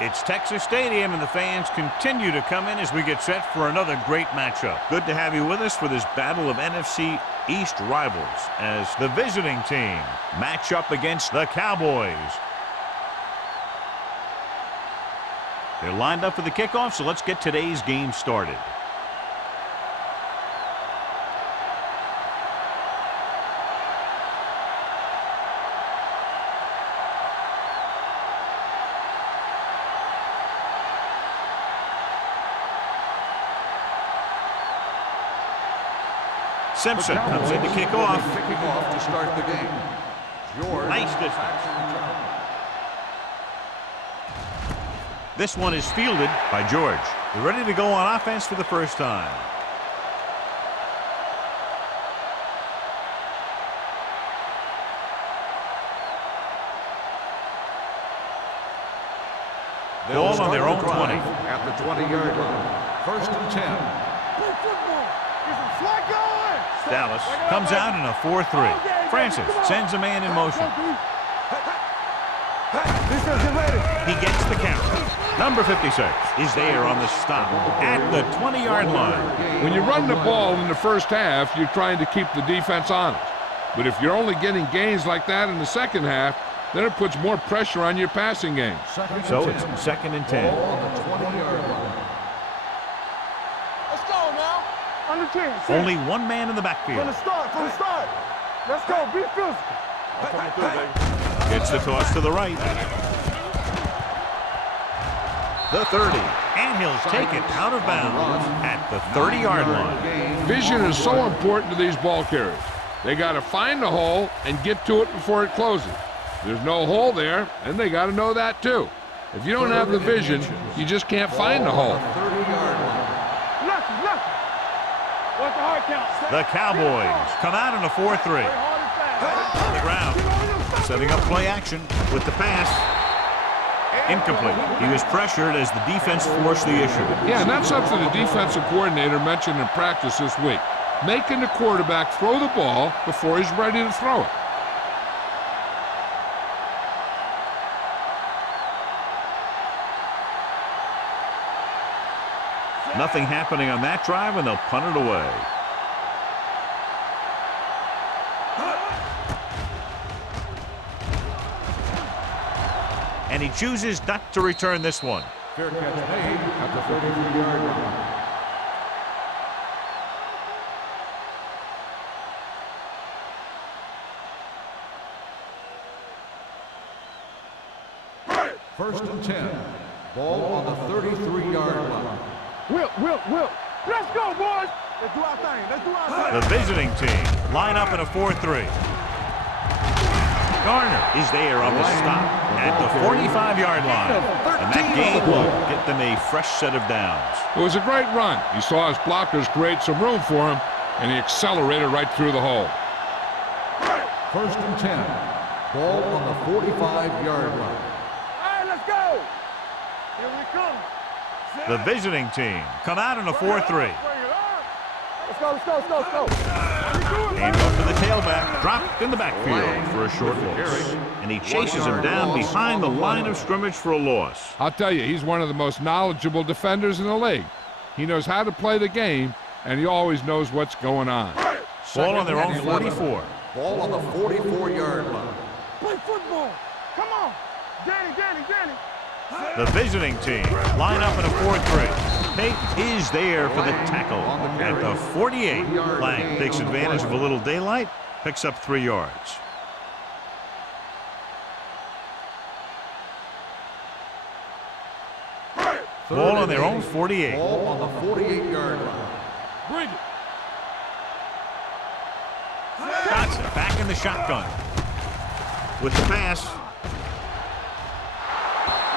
It's Texas Stadium, and the fans continue to come in as we get set for another great matchup. Good to have you with us for this battle of NFC East rivals as the visiting team match up against the Cowboys. They're lined up for the kickoff, so let's get today's game started. Simpson comes in to kick off. Kicking off to start the game. George. Nice distance. This one is fielded by George. They're ready to go on offense for the first time. Ball on their own 20. At the 20-yard line. First and 10. Play football. There's a flag going. Dallas comes out in a 4-3. Francis sends a man in motion. He gets the count. Number 56 is there on the stop at the 20-yard line. When you run the ball in the first half, you're trying to keep the defense honest. But if you're only getting gains like that in the second half, then it puts more pressure on your passing game. So it's 2nd and 10. On the 20-yard line. Let's go now. On the 10. Only one man in the backfield. From the start. Let's go. Be physical. Gets the toss to the right. The 30. And he'll take it out of bounds at the 30-yard line. Vision is so important to these ball carriers. They got to find the hole and get to it before it closes. There's no hole there, and they got to know that too. If you don't have the vision, you just can't find the hole. 30-yard line. What's the hard count? The Cowboys come out in a 4-3. On the ground. Setting up play action with the pass. Incomplete. He was pressured as the defense forced the issue. Yeah, and that's something the defensive coordinator mentioned in practice this week. Making the quarterback throw the ball before he's ready to throw it. Nothing happening on that drive, and they'll punt it away. And he chooses not to return this one. Fair catch made at the 33-yard line. First and 10. Ball on the 33-yard line. Will. Let's go, boys. Let's do our thing. The visiting team line up in a 4-3. Garner is there on the stop at the 45-yard line. And that gain will get them a fresh set of downs. It was a great run. He saw his blockers create some room for him, and he accelerated right through the hole. First and 10. Ball on the 45-yard line. All right, let's go. Here we come. The visiting team come out in a 4-3. Let's go. Hand off to the tailback, dropped in the backfield for a short loss. And he chases him down behind the line of scrimmage for a loss. I'll tell you, he's one of the most knowledgeable defenders in the league. He knows how to play the game, and he always knows what's going on. Ball on their own 44. Ball on the 44-yard line. Play football. Come on. Danny. The visiting team line up in a 4-3. Tate is there for the tackle at the 48. Lang takes advantage of a little daylight, picks up 3 yards. Ball on their own 48. Ball on the 48-yard line. Bring it. Johnson back in the shotgun. With the pass.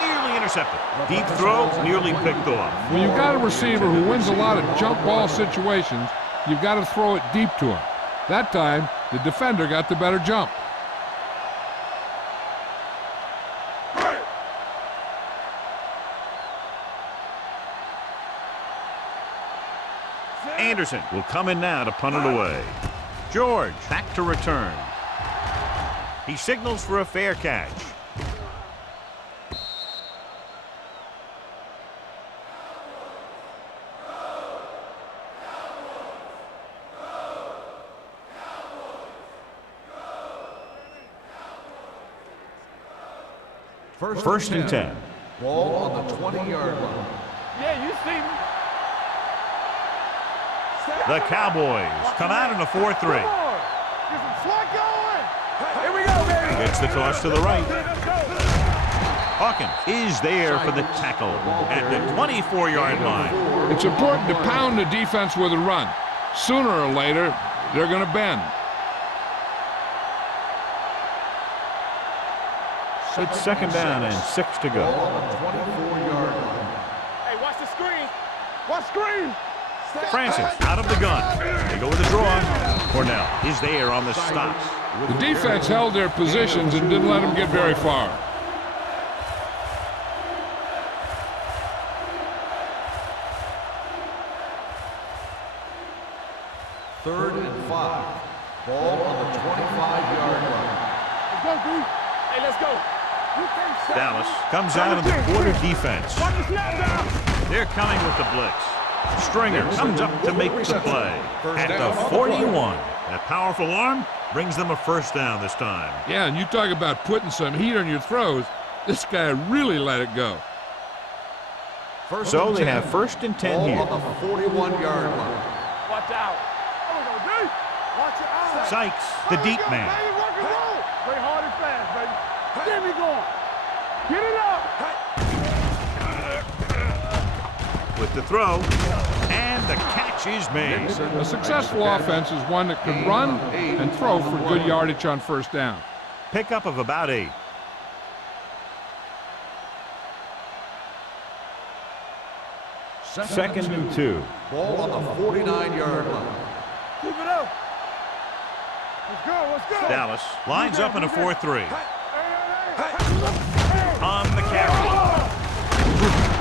Nearly intercepted. Deep throw, nearly picked off. When you've got a receiver who wins a lot of jump ball situations, you've got to throw it deep to him. That time, the defender got the better jump. Anderson will come in now to punt it away. George back to return. He signals for a fair catch. First and 10. Ball on the 20-yard line. Yeah, you see me. The Cowboys come out in a 4-3. Get some slack going. Here we go, baby. Gets the toss to the right. Hawkins is there for the tackle at the 24-yard line. It's important to pound the defense with a run. Sooner or later, they're going to bend. It's second down and 6 to go. Ball on the 24-yard line. Hey, watch the screen. Watch screen. Francis out of the gun. They go with the draw. Cornell is there on the stop. The defense held their positions and didn't let them get very far. Third and 5. Ball on the 25-yard line. Let's go, D. Hey, let's go. Dallas comes out of the quarter defense. Watch the snap down. They're coming with the blitz. Stringer comes up to make the play at the 41. That powerful arm brings them a first down this time. Yeah, and you talk about putting some heat on your throws. This guy really let it go. So they have first and 10 here. Ball on the 41-yard line. Watch out. Come on, D. Watch your eyes. Sykes, the deep man. Baby, rock and roll. Play hard and fast, baby. Get me going. Get it up. With the throw, and the catch is made. A successful offense is one that can run and throw for good yardage on first down. Pickup of about 8. Second and 2. Ball on the 49-yard line. Keep it up. Let's go, let's go. Dallas lines up in a 4-3. On the carry.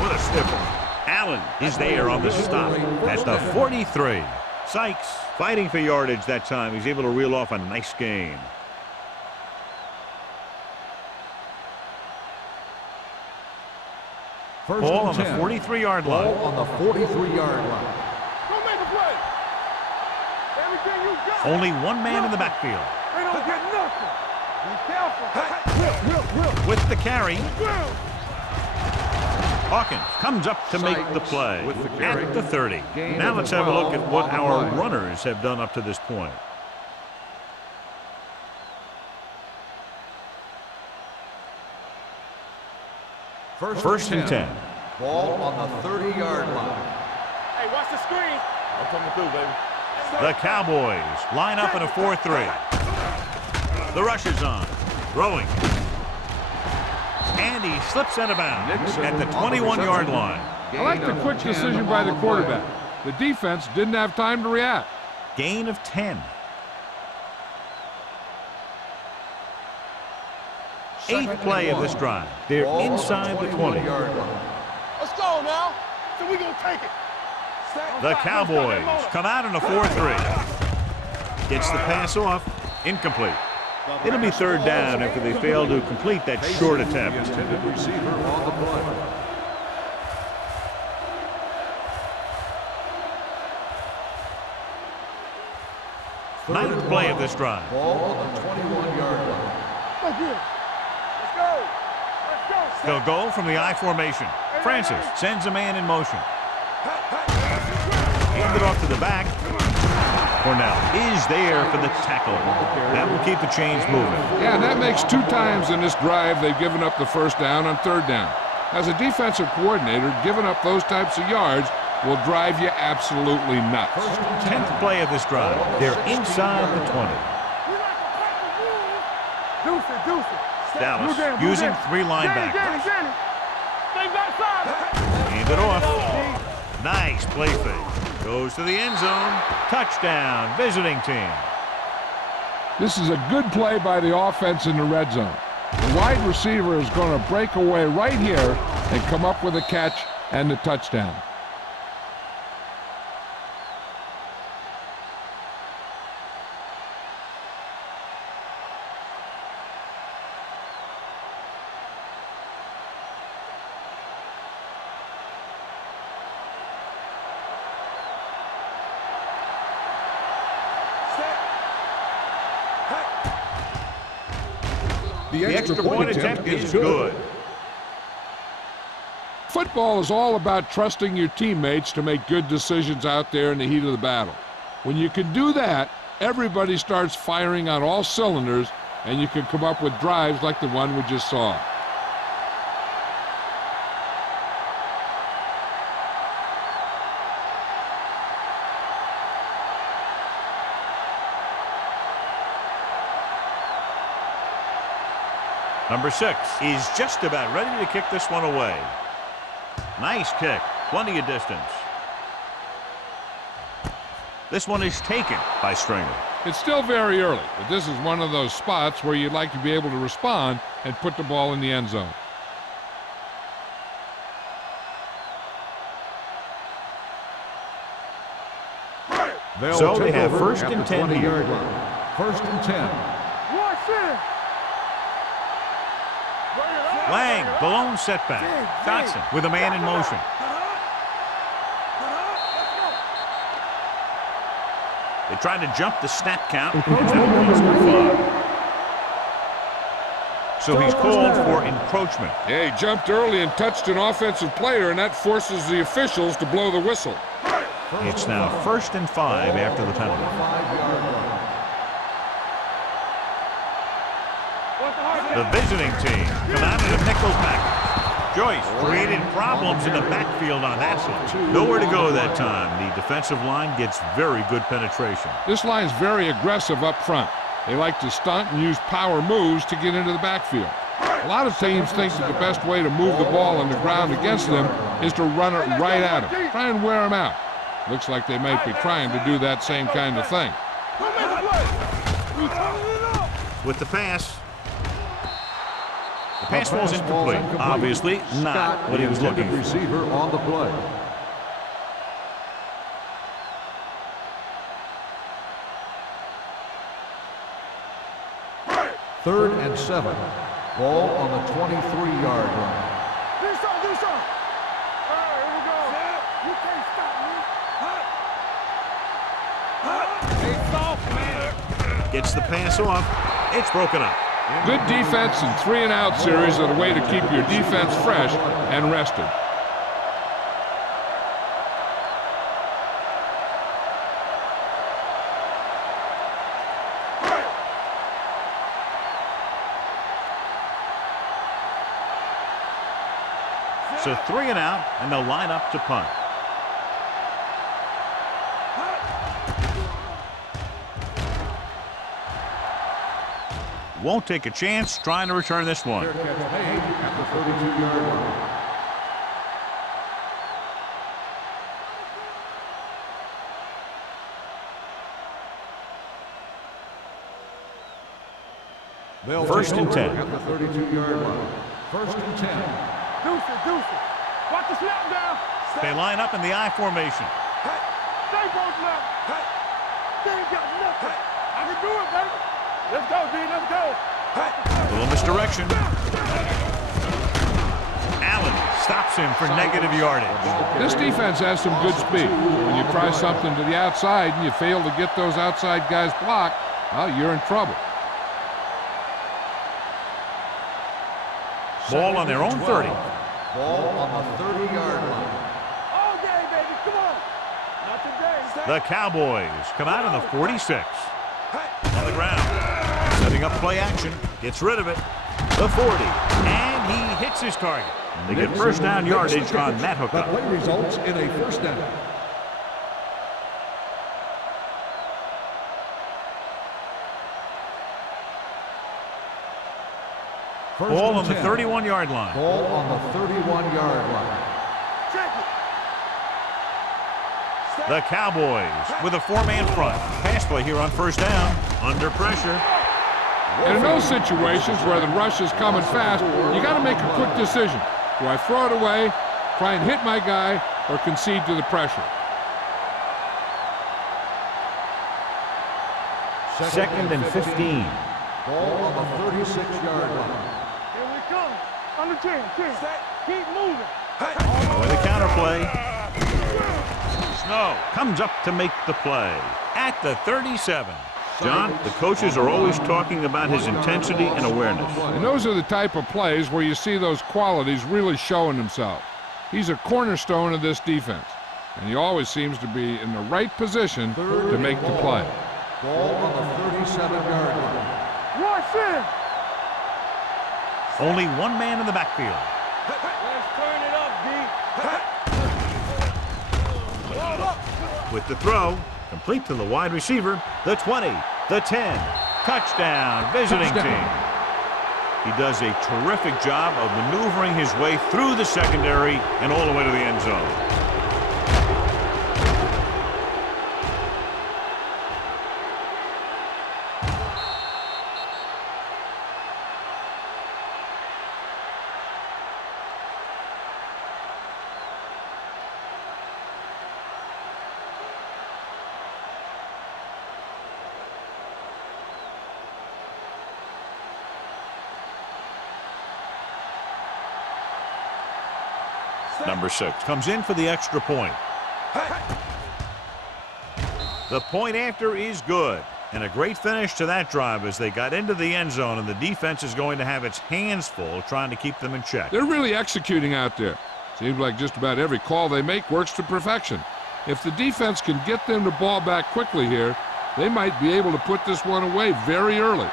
What a stifle. Allen is there on the stop at the 43. Sykes fighting for yardage that time. He's able to reel off a nice gain. Ball on the 43-yard line. Ball on the 43-yard line. Go make a play. Everything you got. Only one man in the backfield. They don't get nothing. Be careful. With the carry. Hawkins comes up to make the play at the 30. Now let's have a look at what our runners have done up to this point. First and 10. Ball on the 30-yard line. Hey, watch the screen. I'm coming through, baby. The Cowboys line up in a 4-3. The rush is on. Throwing. And he slips out of bounds at the 21-yard line. I like the quick decision by the quarterback. The defense didn't have time to react. Gain of 10. Eighth play of this drive. They're inside the 20. Let's go now. So we're going to take it. The Cowboys come out in a 4-3. Gets the pass off. Incomplete. It'll be third down after they fail to complete that short attempt. Ninth play of this drive. Ball on the 21-yard line. Let's go. Let's go. They'll go from the I formation. Francis sends a man in motion. Hand it off to the back. Cornell is there for the tackle. That will keep the chains moving. Yeah, and that makes 2 times in this drive they've given up the first down on third down. As a defensive coordinator, giving up those types of yards will drive you absolutely nuts. 10th play of this drive. They're inside the 20. Deuce it. Dallas using 3 linebackers. Hand it off. Nice play fake. Goes to the end zone. Touchdown, visiting team. This is a good play by the offense in the red zone. The wide receiver is going to break away right here and come up with a catch and the touchdown. The extra point attempt is good. football is all about trusting your teammates to make good decisions out there in the heat of the battle. When you can do that, everybody starts firing on all cylinders, and you can come up with drives like the one we just saw. Number 6 is just about ready to kick this one away. Nice kick. Plenty of distance. This one is taken by Stringer. It's still very early, but this is one of those spots where you'd like to be able to respond and put the ball in the end zone. So they have first and 10 here. First and 10. Lang, the lone setback. Dotson with a man in motion. They tried to jump the snap count. So he's called for encroachment. Yeah, he jumped early and touched an offensive player, and that forces the officials to blow the whistle. It's now first and 5 after the penalty. The visiting team come out in a nickel package. Joyce created problems in the backfield on that one. Nowhere to go that time. The defensive line gets very good penetration. This line's very aggressive up front. They like to stunt and use power moves to get into the backfield. A lot of teams think that the best way to move the ball on the ground against them is to run it right at them. Try and wear them out. Looks like they might be trying to do that same kind of thing. With the pass. The pass was incomplete. Obviously not what he was looking for. Receiver on the play. Third and 7. Ball on the 23-yard line. Do something. All right, here we go. You can't stop me. Hey, soft, man. Gets the pass off. It's broken up. Good defense and 3-and-out series are the way to keep your defense fresh and rested. So 3 and out, and they'll line up to punt. Won't take a chance trying to return this one. Fair catch made at the 32-yard line. First and 10. At the 32-yard line. First and 10. Deuce it. Watch the snap down. They line up in the I formation. Stay both now. They ain't got nothing. I can do it, baby. Let's go, D. Let's go. A little misdirection. Allen stops him for negative yardage. This defense has some good speed. When you try something to the outside and you fail to get those outside guys blocked, well, you're in trouble. Ball on their own 30. Ball on the 30-yard line. All day, baby. Come on. Not today. The Cowboys come out in the 46. On the ground. Setting up play action. Gets rid of it. The 40. And he hits his target. They get first down yardage on that The hookup. play results in a first down. Ball on the 31-yard line. Ball on the 31-yard line. Check it. The Cowboys with a 4-man front. Pass play here on first down. Under pressure. And in those situations where the rush is coming fast, you got to make a quick decision. Do I throw it away, try and hit my guy, or concede to the pressure? Second and 15. Ball on the 36-yard line. Here we come. Under 10. Keep moving. With a counterplay. Snow comes up to make the play at the 37. John, the coaches are always talking about his intensity and awareness. And those are the type of plays where you see those qualities really showing themselves. He's a cornerstone of this defense, and he always seems to be in the right position to make the play. Ball on the 37-yard line. Rush in. Only one man in the backfield. Let's turn it up, D. With the throw, complete to the wide receiver, the 20, the 10. Touchdown, visiting team. He does a terrific job of maneuvering his way through the secondary and all the way to the end zone. Number 6 comes in for the extra point. The point after is good. And a great finish to that drive as they got into the end zone, and the defense is going to have its hands full trying to keep them in check. They're really executing out there. Seems like just about every call they make works to perfection. If the defense can get them the ball back quickly here, they might be able to put this one away very early.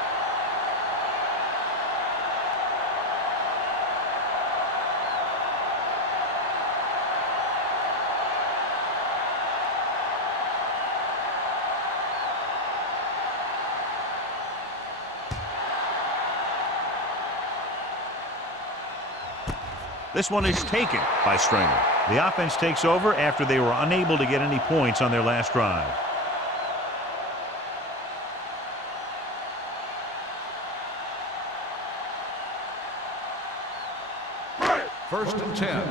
This one is taken by Stringer. The offense takes over after they were unable to get any points on their last drive. First and 10.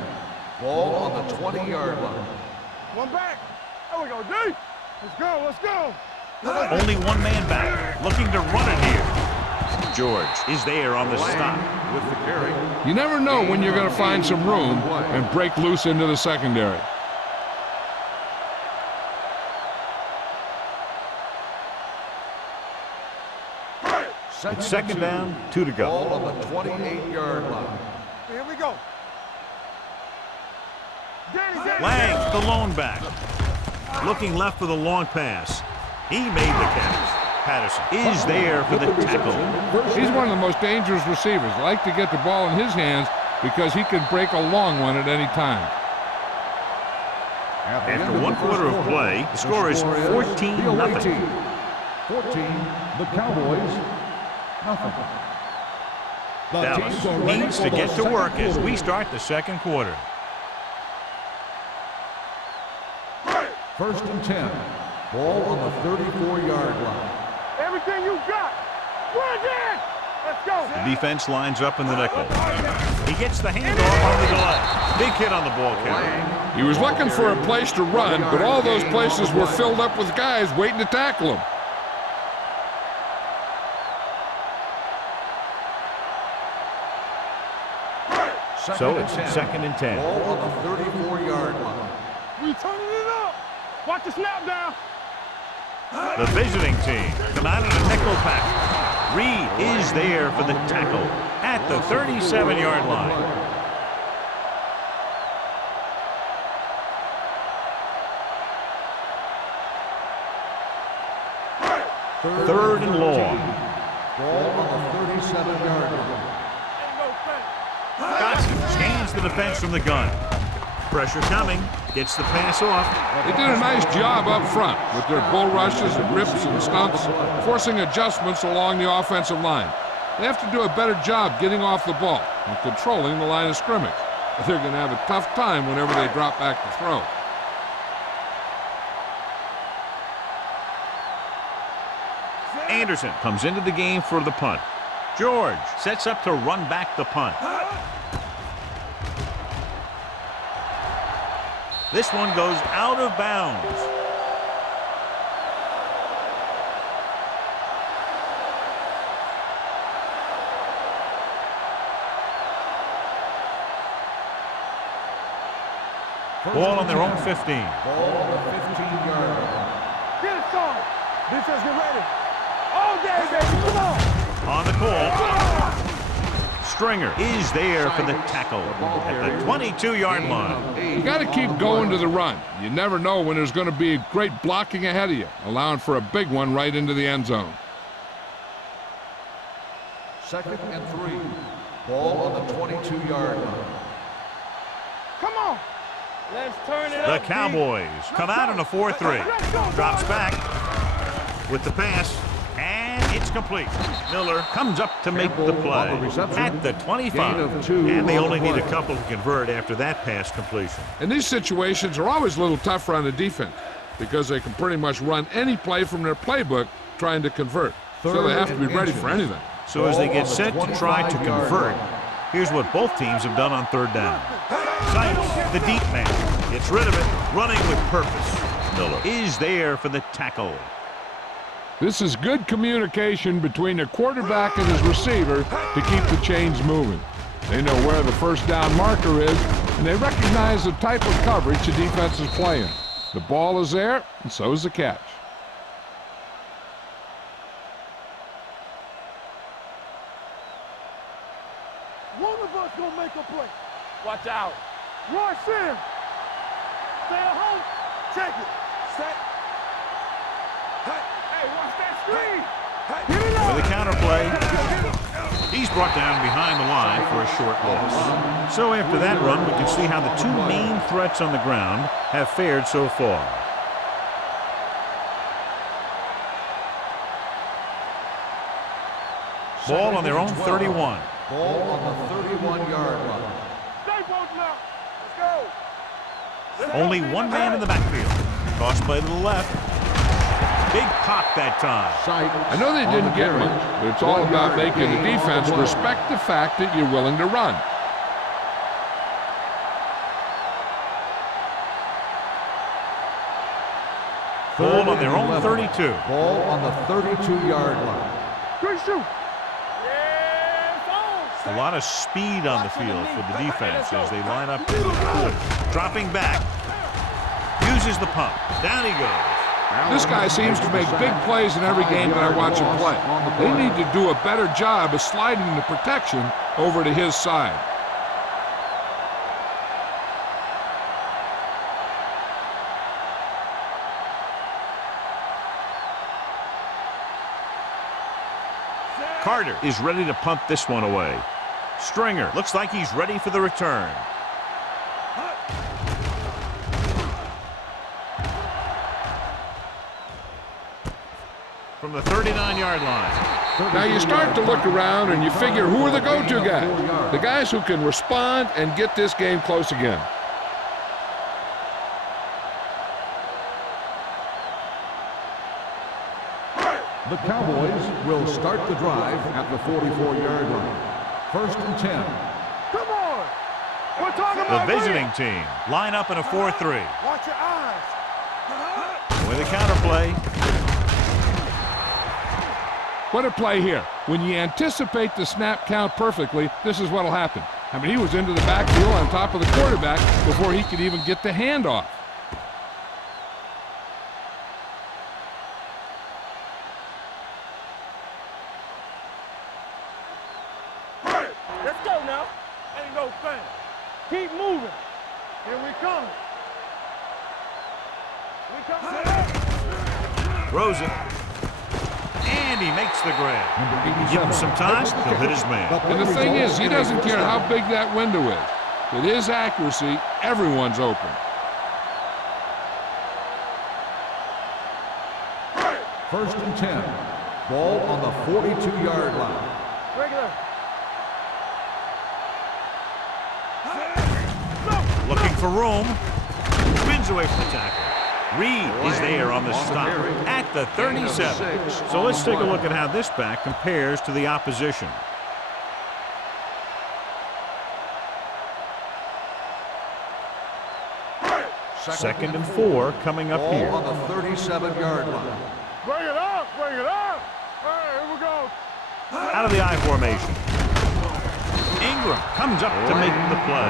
Ball on the 20-yard line. One back. There we go, D. Let's go, let's go. Only one man back, looking to run it here. George is there on the stop. With the carry. You never know when you're going to find some room and break loose into the secondary. It's second down, 2 to go. Ball on the 28-yard line. Here we go. Danny. Lang, the lone back. Looking left for the long pass. He made the catch. Patterson is there for the tackle. He's one of the most dangerous receivers. Like to get the ball in his hands because he can break a long one at any time. After one quarter of play, the score is 14-0. 14, the Cowboys, nothing. Dallas needs to get to work as we start the second quarter. First and 10. Ball on the 34-yard line. Everything you got. Run in. Let's go. The defense lines up in the nickel. He gets the handoff on the delay. Big hit on the ball carrier. He was looking for a place to run, but all those places were filled up with guys waiting to tackle him. So it's second and 10. Ball on the 34-yard line. We turning it up. Watch the snap down. The visiting team come out in a nickel pack. Reed is there for the tackle at the 37-yard line. Third and long. Ball on the 37-yard line. Dotson scans the defense from the gun. Pressure coming. Gets the pass off. They did a nice job up front with their bull rushes and rips and stunts, forcing adjustments along the offensive line. They have to do a better job getting off the ball and controlling the line of scrimmage. They're going to have a tough time whenever they drop back to throw. Anderson comes into the game for the punt. George sets up to run back the punt. This one goes out of bounds. Ball on their own 15. Ball on the 15-yard line. Get it started. Defense, get ready. All day, baby. Come on. On the call. Stringer is there for the tackle at the 22-yard line. You got to keep going to the run. You never know when there's going to be great blocking ahead of you, allowing for a big one right into the end zone. 2nd and 3. Ball on the 22-yard line. Come on. Let's turn it The up. Cowboys come out in a 4-3. Drops back with the pass, and it's complete. Miller comes up to make the play at the 25, and they only need a couple to convert after that pass completion. And these situations are always a little tougher on the defense because they can pretty much run any play from their playbook trying to convert. So they have to be ready for anything. So as they get set to try to convert, here's what both teams have done on 3rd down. Sight, the deep man, gets rid of it, running with purpose. Miller is there for the tackle. This is good communication between the quarterback and his receiver to keep the chains moving. They know where the 1st down marker is, and they recognize the type of coverage the defense is playing. The ball is there, and so is the catch. One of us gonna make a play. Watch out. Rush in. Stay at home. Check it. Set. Hey, watch that screen. Get it up. With a counterplay, he's brought down behind the line for a short loss. So after that run, we can see how the 2 main threats on the ground have fared so far. Ball on their own 31. Ball on the 31-yard line. Stay posted up. Let's go. Only one man in the backfield. Cross play to the left. Big pop that time. I know they didn't get much, but it's all about making the defense respect the fact that you're willing to run. Ball on their own 32. Ball on the 32-yard line. Good shoot. A lot of speed on the field for the defense as they line up in the quarter. Dropping back. Uses the pump. Down he goes. This guy seems to make big plays in every game that I watch him play. They need to do a better job of sliding the protection over to his side. Carter is ready to punt this one away. Stringer looks like he's ready for the return. From the 39-yard line. Now you start to look around and you figure, who are the go-to guys? The guys who can respond and get this game close again. The Cowboys will start the drive at the 44-yard line. 1st and 10. Come on. We're talking The about visiting team line up in a 4-3. Watch your eyes. With a counterplay. What a play here. When you anticipate the snap count perfectly, this is what will happen. I mean, he was into the backfield on top of the quarterback before he could even get the handoff. Let's go now. Ain't no thing. Keep moving. Here we come. Throws it. And he makes the grab. Give him some time, he'll hit his man. And the thing is, he doesn't care how big that window is. With his accuracy, everyone's open. 1st and 10. Ball on the 42-yard line. Regular. Looking for room. Spins away from the tackle. Reed is there on the stop at the 37. So let's take a look at how this back compares to the opposition. Second and 4 coming up here. Ball on the 37-yard line. Bring it up. Bring it up. All right, here we go. Out of the I formation. Ingram comes up to make the play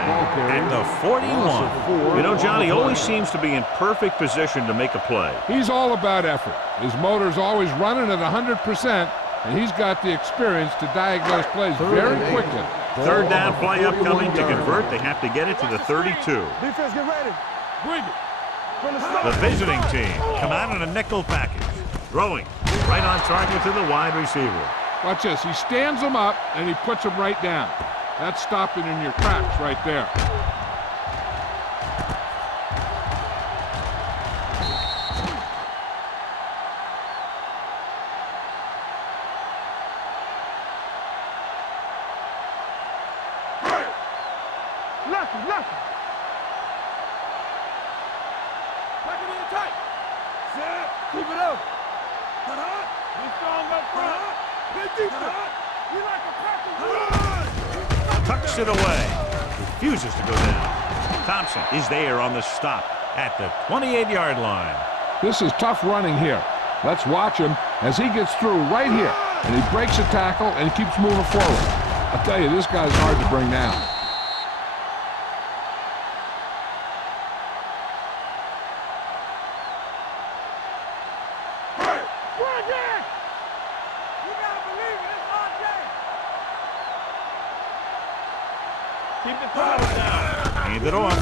at the 41. You know, Johnny always seems to be in perfect position to make a play. He's all about effort. His motor's always running at 100%, and he's got the experience to diagnose plays very quickly. Third down play upcoming. To convert, they have to get it to the 32. Defense, get ready. Bring it. From the start. The visiting team come out in a nickel package. Throwing right on target to the wide receiver. Watch this. He stands them up, and he puts them right down. That's stopping in your tracks right there. Lucky. Back it in tight. Set. Keep it up. Be strong up front. Get deep. You like a package. Tucks it away. Refuses to go down. Thompson is there on the stop at the 28-yard line. This is tough running here. Let's watch him as he gets through right here. And he breaks a tackle and keeps moving forward. I'll tell you, this guy's hard to bring down. Hand it off.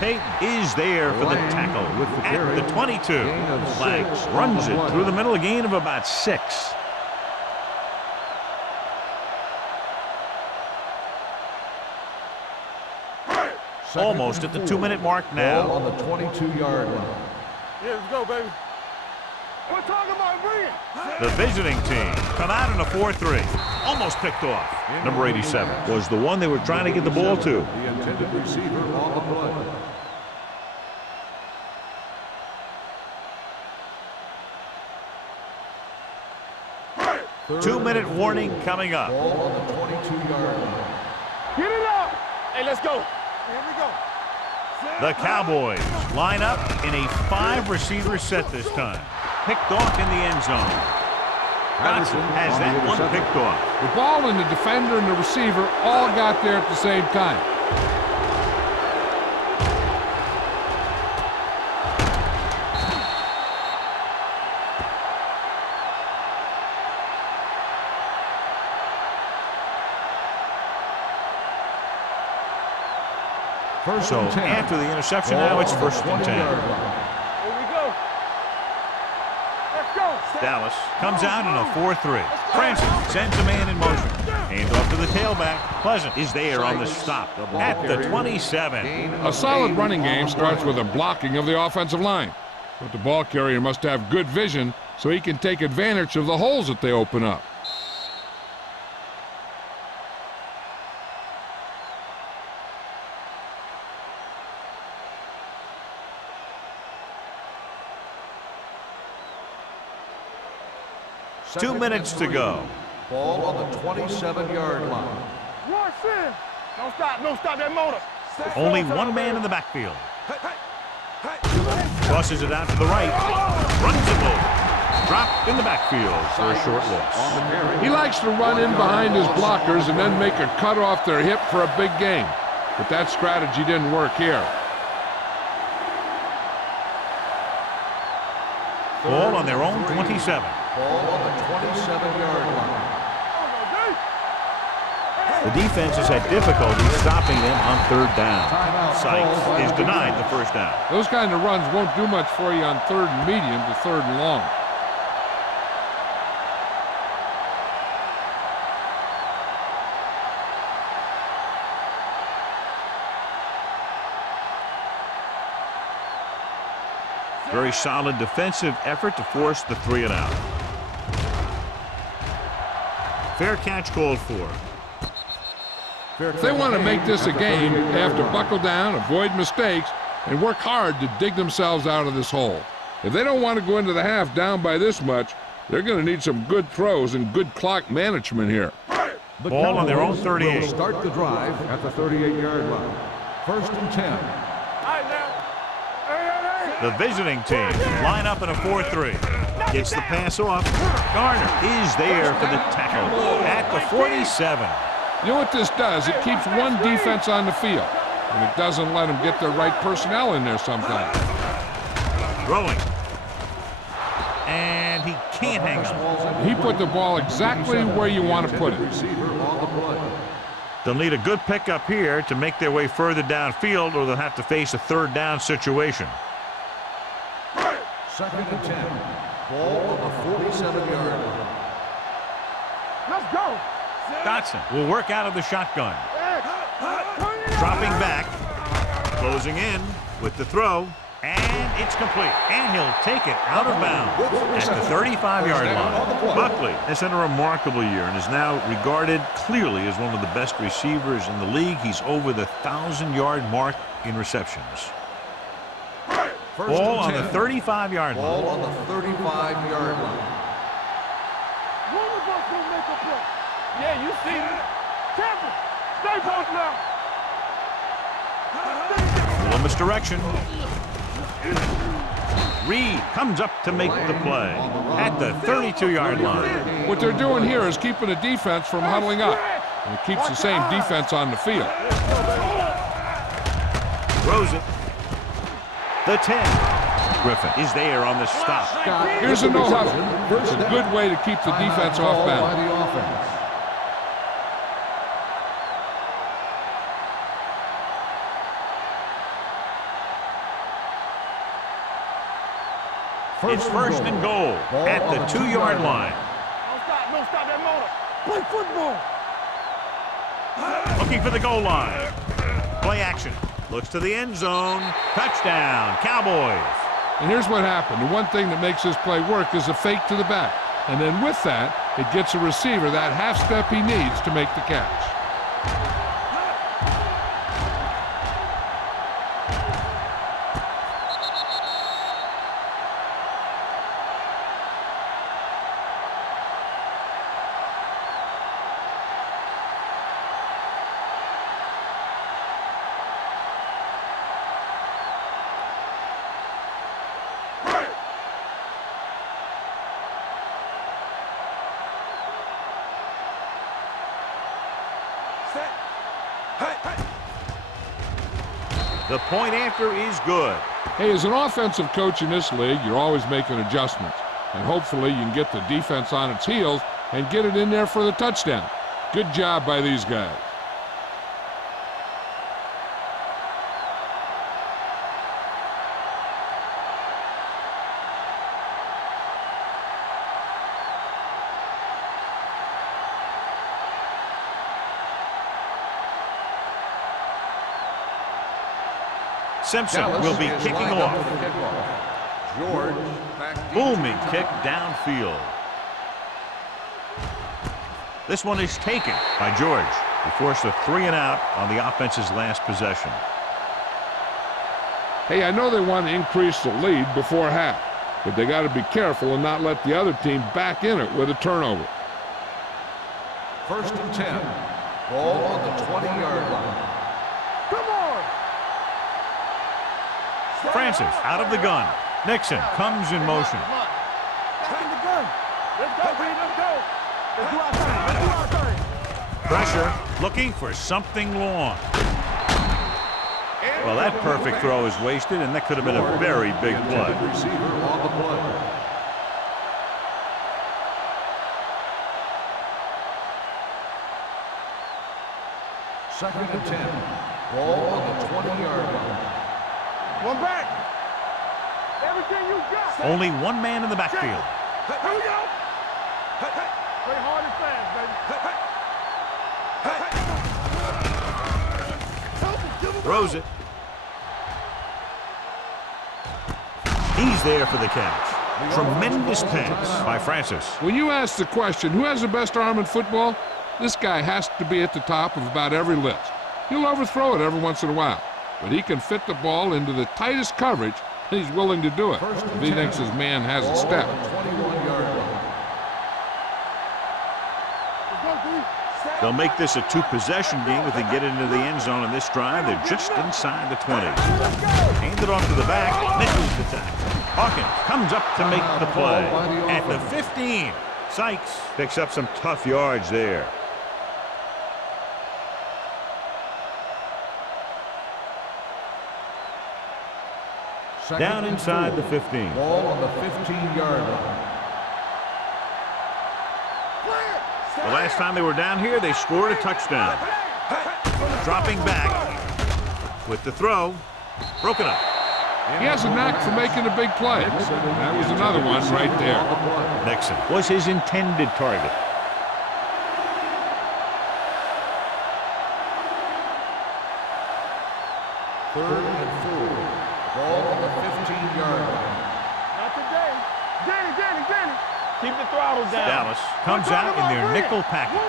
Payton is there for the tackle at the 22. Flags runs it through the middle, a gain of about 6. Almost at the 2-minute mark now. On the 22-yard line. Yeah, let's go, baby. We're talking about bring it. The visiting team come out in a 4-3. Almost picked off. Number 87 was the one they were trying to get the ball to. The intended receiver on the play. 2-minute warning coming up. Ball on the 22-yard line. Get it up. Hey, let's go. Here we go. The Cowboys line up in a 5-receiver set this time. Picked off in the end zone. Johnson has that one picked off. The ball and the defender and the receiver all got there at the same time. So after the interception, now it's 1st and 10. Here we go. Let's go. Dallas comes out in a 4-3. Francis sends a man in motion. Hand off to the tailback. Pleasant is there on the stop at the 27. A solid running game starts with a blocking of the offensive line. But the ball carrier must have good vision so he can take advantage of the holes that they open up. Two minutes to go. Ball on the 27-yard line. Rush in. Don't stop that motor. Only one man in the backfield. Crosses it out to the right. Runs it low. Dropped in the backfield for a short loss. He likes to run in behind his blockers and then make a cut off their hip for a big gain. But that strategy didn't work here. Ball on their own 27. Ball on the 27-yard line. The defense has had difficulty stopping them on 3rd down. Sykes is denied the 1st down. Those kind of runs won't do much for you on 3rd and medium to 3rd and long. Very solid defensive effort to force the 3-and-out. Fair catch called for. If they want to make this a game, they have to buckle down, avoid mistakes, and work hard to dig themselves out of this hole. If they don't want to go into the half down by this much, they're going to need some good throws and good clock management here. The Ball on their own Cowboys 38. will start the drive at the 38-yard line. 1st and 10. The visiting team line up in a 4-3. Gets the pass off. Garner is there for the tackle at the 47. You know what this does? It keeps one defense on the field, and it doesn't let them get the right personnel in there sometimes. Throwing. And he can't hang on. He put the ball exactly where you want to put it. They'll need a good pickup here to make their way further downfield, or they'll have to face a third down situation. 2nd and 10. Ball on the 47-yard line. Let's go. Dotson will work out of the shotgun. Dropping back. Closing in with the throw. And it's complete. And he'll take it out of bounds at the 35-yard line. Buckley has had a remarkable year and is now regarded clearly as one of the best receivers in the league. He's over the 1,000-yard mark in receptions. Ball on the 35-yard line. Ball on the 35-yard line. One of us gonna make a play. Yeah, you see it. Tampa, stay both now. A little misdirection. Reed comes up to make the play at the 32-yard line. What they're doing here is keeping the defense from huddling up. And it keeps the same defense on the field. Throws it. The 10. Griffin is there on the stop. Here's a no-huddle. It's a good way to keep the defense off balance. It's first and goal at the 2-yard line. Don't stop that motor. Play football. Looking for the goal line. Play action. Looks to the end zone. Touchdown, Cowboys. And here's what happened. The one thing that makes this play work is a fake to the back. And then with that, it gets a receiver that half step he needs to make the catch. The point after is good. Hey, as an offensive coach in this league, you're always making adjustments. And hopefully you can get the defense on its heels and get it in there for the touchdown. Good job by these guys. Simpson will be kicking off. George, Booming kick downfield. This one is taken by George. He forced a 3-and-out on the offense's last possession. Hey, I know they want to increase the lead before half, but they got to be careful and not let the other team back in it with a turnover. 1st and 10. Ball on the 20-yard line. Come on. Francis out of the gun. Nixon comes in motion. Back in the gun. Let's go, Reed. Let's go. Let's do our thing. Let's do our thing. Pressure, looking for something long. Well, that perfect throw is wasted, and that could have been a very big play. Receiver on the play. Second and 10. Ball on the 20-yard line. One back. Everything you got. Only one man in the backfield. Here we go. Play hard and fast, baby. Throws it. He's there for the catch. Tremendous pass by Francis. When you ask the question, who has the best arm in football? This guy has to be at the top of about every list. He'll overthrow it every once in a while, but he can fit the ball into the tightest coverage, and he's willing to do it if he thinks his man has a step. 21-yard line. They'll make this a two-possession game if they get into the end zone in this drive. They're just inside the 20. Hand it off to the back. Misses the tackle. Hawkins comes up to make the play at the 15. Sykes picks up some tough yards there. Down inside the 15. Ball on the 15-yard line. The last time they were down here, they scored a touchdown. Dropping back with the throw. Broken up. He has a knack for making the big plays. That was another one right there. Nixon was his intended target. Third and 4. Ball on the 15-yard line. Not today. Danny. Keep the throttle down. Dallas comes out in their nickel package.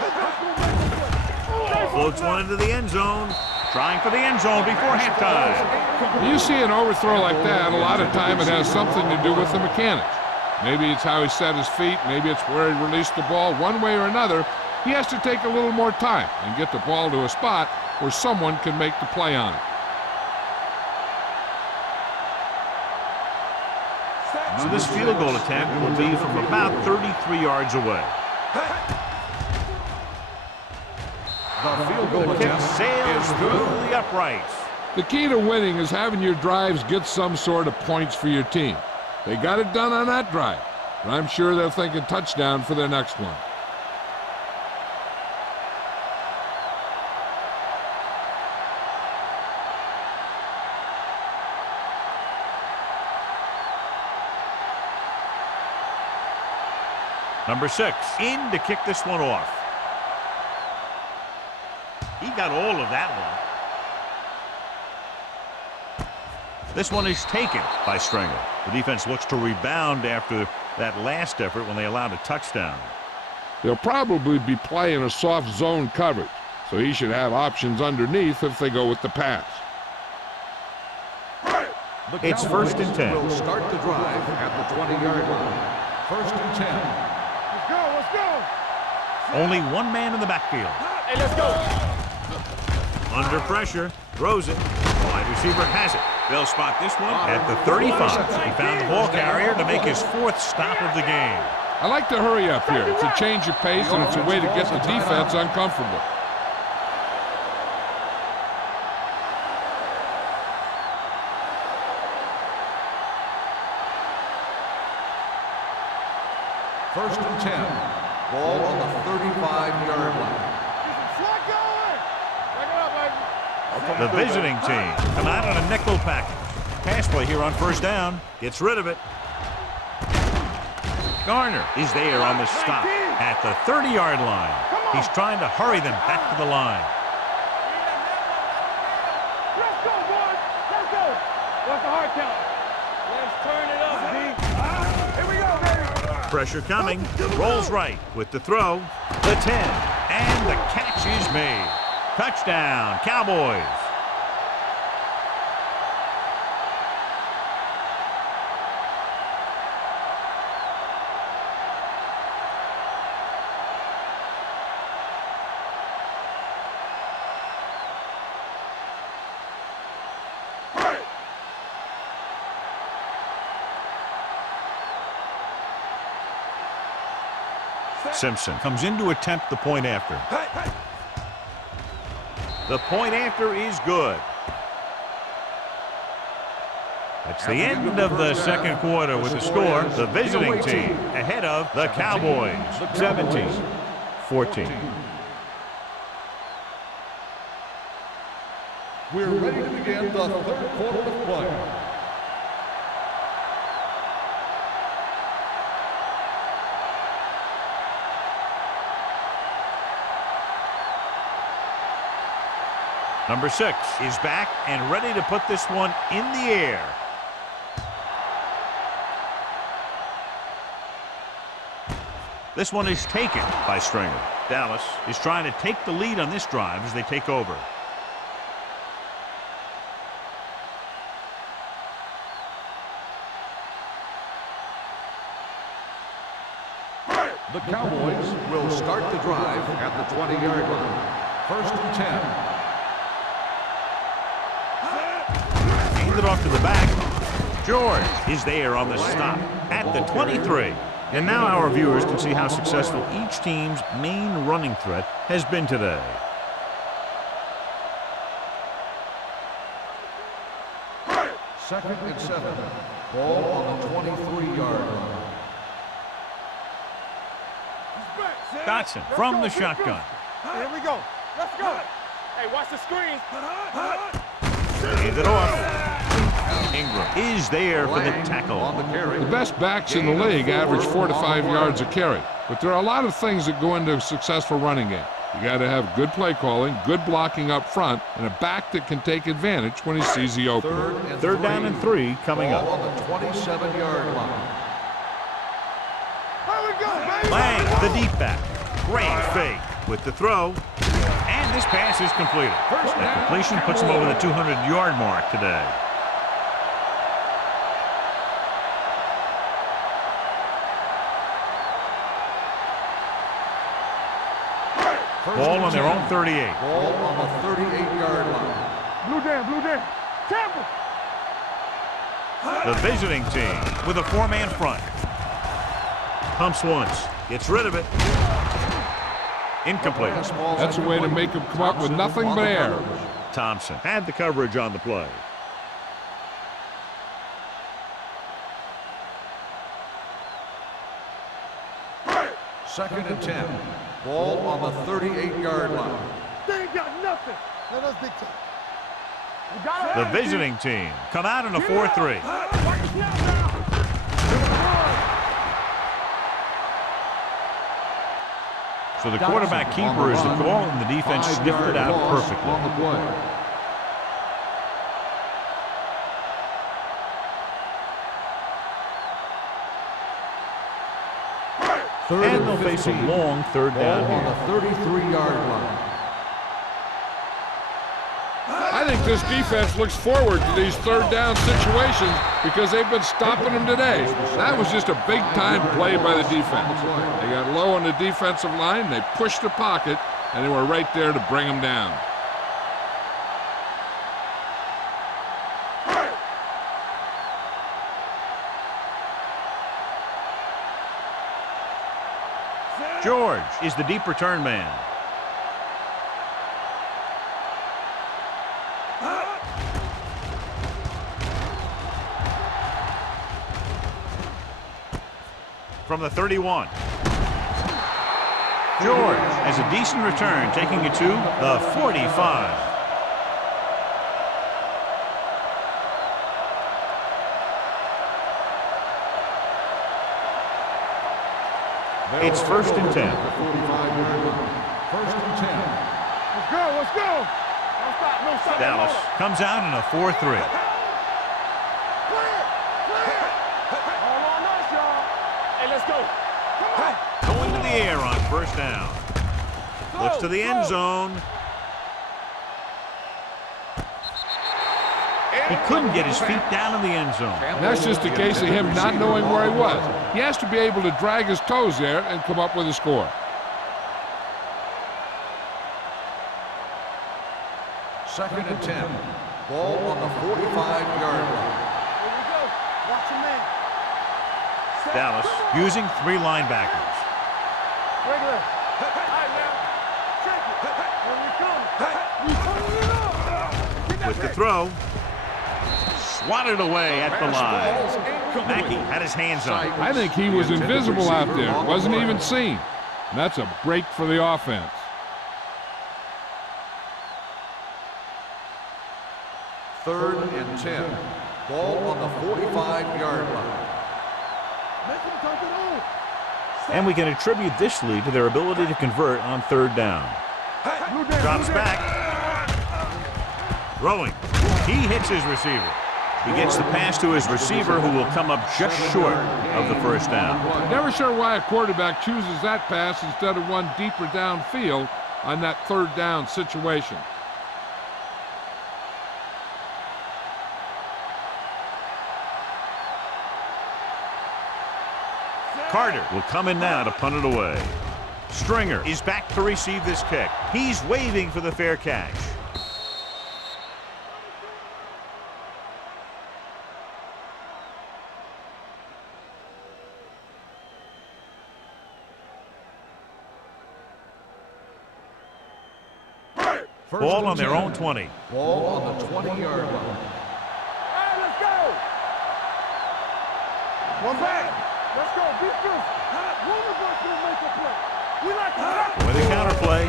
Floats one into the end zone. Trying for the end zone before halftime. When you see an overthrow like that, a lot of time it has something to do with the mechanics. Maybe it's how he set his feet. Maybe it's where he released the ball. One way or another, he has to take a little more time and get the ball to a spot where someone can make the play on it. So this field goal attempt will be from about 33 yards away. The field goal Kick attempt sails is through good. the uprights. The key to winning is having your drives get some sort of points for your team. They got it done on that drive, but I'm sure they're thinking touchdown for their next one. Number 6 in to kick this one off. He got all of that one. This one is taken by Stringer. The defense looks to rebound after that last effort when they allowed a touchdown. They'll probably be playing a soft zone coverage, so he should have options underneath if they go with the pass. It's first and 10. Will start the drive at the 20-yard line. First and 10. Let's go. Only one man in the backfield. Hey, let's go. Under pressure, throws it. Wide receiver has it. They'll spot this one at the 35. He found the ball carrier to make his 4th stop of the game. I like to hurry up here. It's a change of pace, and it's a way to get the defense uncomfortable. First and 10. Ball on the 35-yard line. Slot going. Back it up, baby. The visiting team come out on a nickel package. Pass play here on first down. Gets rid of it. Garner is there on the stop at the 30-yard line. He's trying to hurry them back to the line. Let's go, boys. Let's go. What's the hard count? Let's turn it up, D. Here we go, baby. Pressure coming. Rolls right with the throw. The 10. And the catch is made. Touchdown, Cowboys. Simpson comes in to attempt the point after. The point after is good. That's the end of the second quarter with the score. The visiting team ahead of the Cowboys, 17-14. We're ready to begin the third quarter of play. Number 6 is back and ready to put this one in the air. This one is taken by Stringer. Dallas is trying to take the lead on this drive as they take over. The Cowboys will start the drive at the 20-yard line. First and 10. Hand it off to the back. George is there on the stop at the 23. And now our viewers can see how successful each team's main running threat has been today. Second and 7. Ball on the 23-yard line. Dotson from the shotgun. Here we go. Let's go. Hey, watch the screen. Hand it off. Ingram is there for the tackle. On the carry. The best backs in the league average 4 to 5 yards a carry. But there are a lot of things that go into a successful running game. You got to have good play calling, good blocking up front, and a back that can take advantage when he sees the opening. Third down and 3 coming Ball up. on the 27-yard line. Here we go, baby. Lang, the deep back. Great fake with the throw. And this pass is completed. That completion puts him over the 200-yard mark today. Ball on their own 38. Ball on the 38-yard line. Blue down. Tampa. The visiting team with a 4-man front. Pumps once. Gets rid of it. Incomplete. That's a way to make him come up with nothing but air. Thompson had the coverage on the play. Second and 10. Ball on the 38-yard line. They ain't got nothing. Let us big time. You got The visiting team come out in a 4-3. So the quarterback keeper is the call, and the defense sniffed it out perfectly. On the play. And they'll face a long third down Ball on here. the 33-yard line. I think this defense looks forward to these third down situations because they've been stopping them today. That was just a big-time play by the defense. They got low on the defensive line, they pushed the pocket, and they were right there to bring them down. George is the deep return man. From the 31. George has a decent return, taking it to the 45. It's first and 10. 45-yard line. First and 10. Let's go. No stop, no stop. Dallas comes out in a 4-3. Clear. All on us, y'all. Hey, let's go. Come on. Going to the air on first down. Looks to the end zone. He couldn't get his feet down in the end zone. And that's just a case of him not knowing where he was. He has to be able to drag his toes there and come up with a score. Second and 10. Ball on the 45-yard line. Here we go. Watch him, man. Set. Dallas Come on. using 3 linebackers. Regular. All right, now. Check it. Here we come. We pulling it up. Get that With the back. throw. Swatted away at the line. Mackey had his hands on it. I think he was invisible out there, wasn't even seen. And that's a break for the offense. Third and 10. Ball on the 45-yard line. Make him come to the hole. And we can attribute this lead to their ability to convert on third down. Blue down, Drops blue down. back. Throwing. He hits his receiver. He gets the pass to his receiver, who will come up just short of the first down. Never sure why a quarterback chooses that pass instead of one deeper downfield on that third down situation. Carter will come in now to punt it away. Stringer is back to receive this kick. He's waving for the fair catch. First Ball and on their 10. own 20. Ball on the 20-yard line. All right, let's go. One back. Let's go. Be good. One of us will make a play. We like to back. With a counterplay.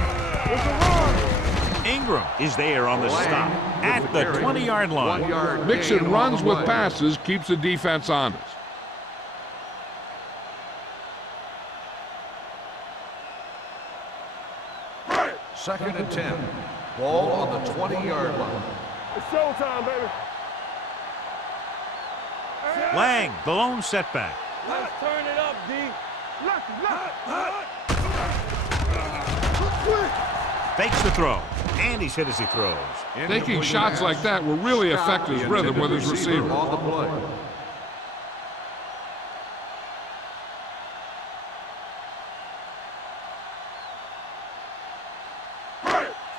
It's a run. Ingram is there on the stop at the 20-yard line. 1 yard Mixing gain runs on the with play. passes keeps the defense honest. Second and 10. Ball on the 20-yard line. It's showtime, baby. Lang, the lone setback. Let's turn it up, D. Look. Fakes the throw. And he's hit as he throws. Taking shots like that will really affect his rhythm with his receiver. On the play.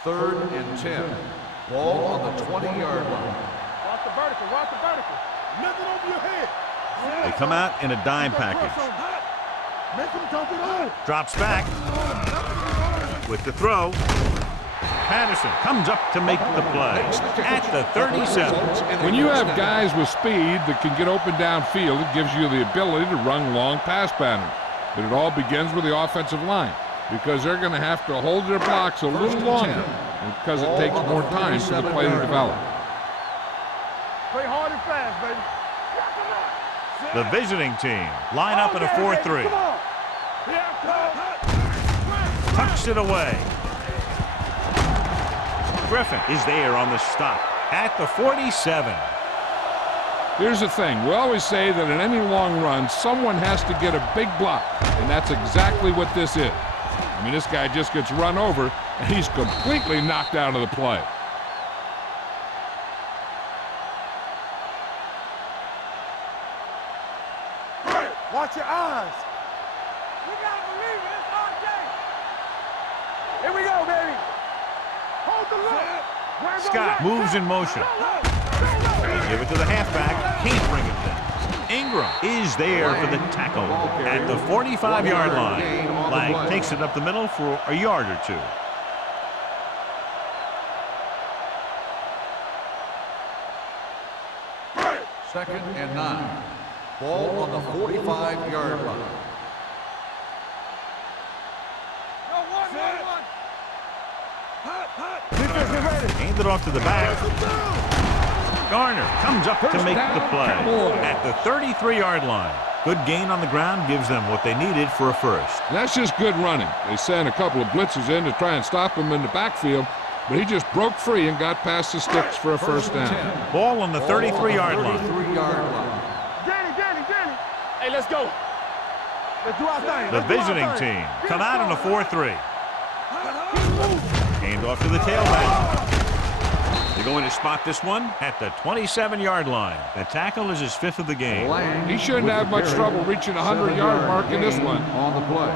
Third and 10. Ball on the 20-yard line. Watch the vertical. Nothing over your head. They come out in a dime package. Make him dump it on. Drops back. With the throw. Patterson comes up to make the play at the 37. When you have guys with speed that can get open downfield, it gives you the ability to run long pass patterns. But it all begins with the offensive line, because they're going to have to hold their blocks a little longer because it takes more time for the play to develop. Play hard and fast, baby. The visiting team line up in a 4-3. Tucks it away. Griffin is there on the stop at the 47. Here's the thing. We always say that in any long run, someone has to get a big block, and that's exactly what this is. I mean, this guy just gets run over, and he's completely knocked out of the play. Watch your eyes. We gotta believe it. It's our day. Here we go, baby. Hold the look. Scott moves in motion. They give it to the halfback. Can't bring it down. Ingram is there for the tackle at the 45-yard line. Lang takes it up the middle for a yard or two. Second and 9. Ball on the 45-yard line. Hand it off to the back. Garner comes up to make the play at the 33-yard line. Good gain on the ground gives them what they needed for a first. That's just good running. They sent a couple of blitzes in to try and stop him in the backfield, but he just broke free and got past the sticks for a first down. Ball on the 33-yard line. 33-yard line. Danny. Hey, let's go. Let's do our thing. The visiting team come out in a 4-3. Hand off to the tailback. They're going to spot this one at the 27-yard line. The tackle is his 5th of the game. He shouldn't have much trouble reaching the 100-yard mark in this one. On the play.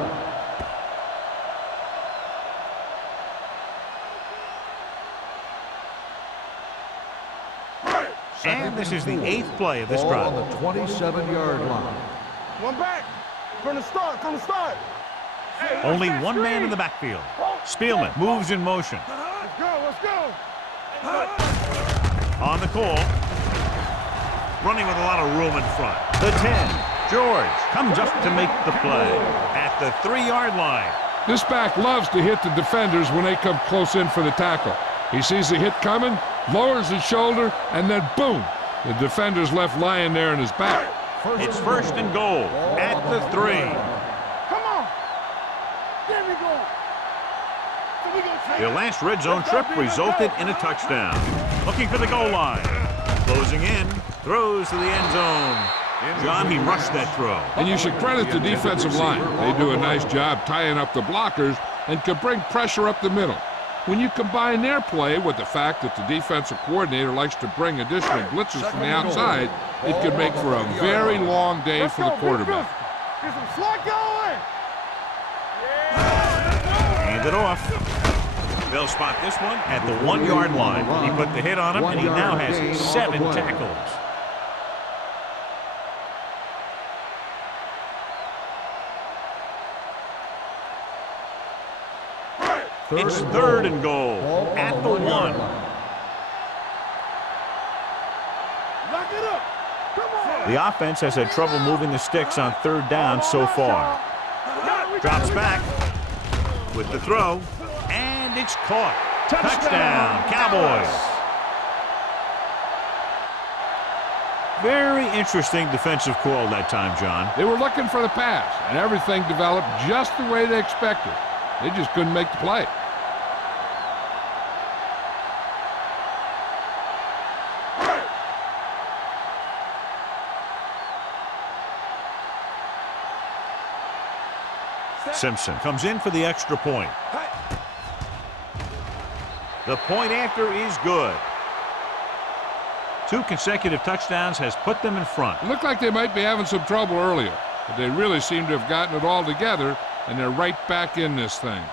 And this is the 8th play of this Ball drive. on the 27-yard line. One back. From the start. Hey, Only watch that one man screen. in the backfield. Spielman moves in motion. Let's go. On the call. Running with a lot of room in front. The 10. George comes up to make the play at the 3-yard line. This back loves to hit the defenders when they come close in for the tackle. He sees the hit coming, lowers his shoulder, and then boom, the defender's left lying there in his back. It's first and goal at the 3. Come on. There we go. So we gonna take Their last red zone trip resulted in a touchdown. Looking for the goal line. Closing in, throws to the end zone. John, he rushed that throw. And you should credit the defensive line. They do a nice job tying up the blockers and can bring pressure up the middle. When you combine their play with the fact that the defensive coordinator likes to bring additional blitzes from the outside, it could make for a very long day for the quarterback. Get some slack going. Hand it off. They'll spot this one at the 1-yard line. He put the hit on him, and he now has 7 tackles. It's third and goal at the 1. Lock it up. Come on. The offense has had trouble moving the sticks on third down so far. Drops back with the throw, and it's caught. Touchdown, Cowboys. Very interesting defensive call that time, John. They were looking for the pass, and everything developed just the way they expected. They just couldn't make the play. Simpson comes in for the extra point. The point after is good. 2 consecutive touchdowns has put them in front. It looked like they might be having some trouble earlier, but they really seem to have gotten it all together, and they're right back in this thing.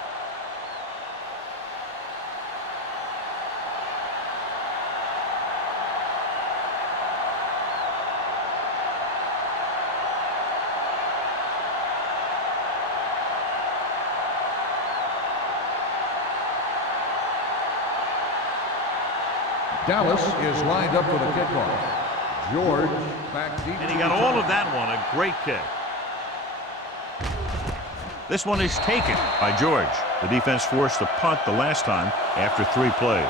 Dallas is lined up for the kickoff. George back deep. And he got all of that one. A great kick. This one is taken by George. The defense forced the punt the last time after 3 plays.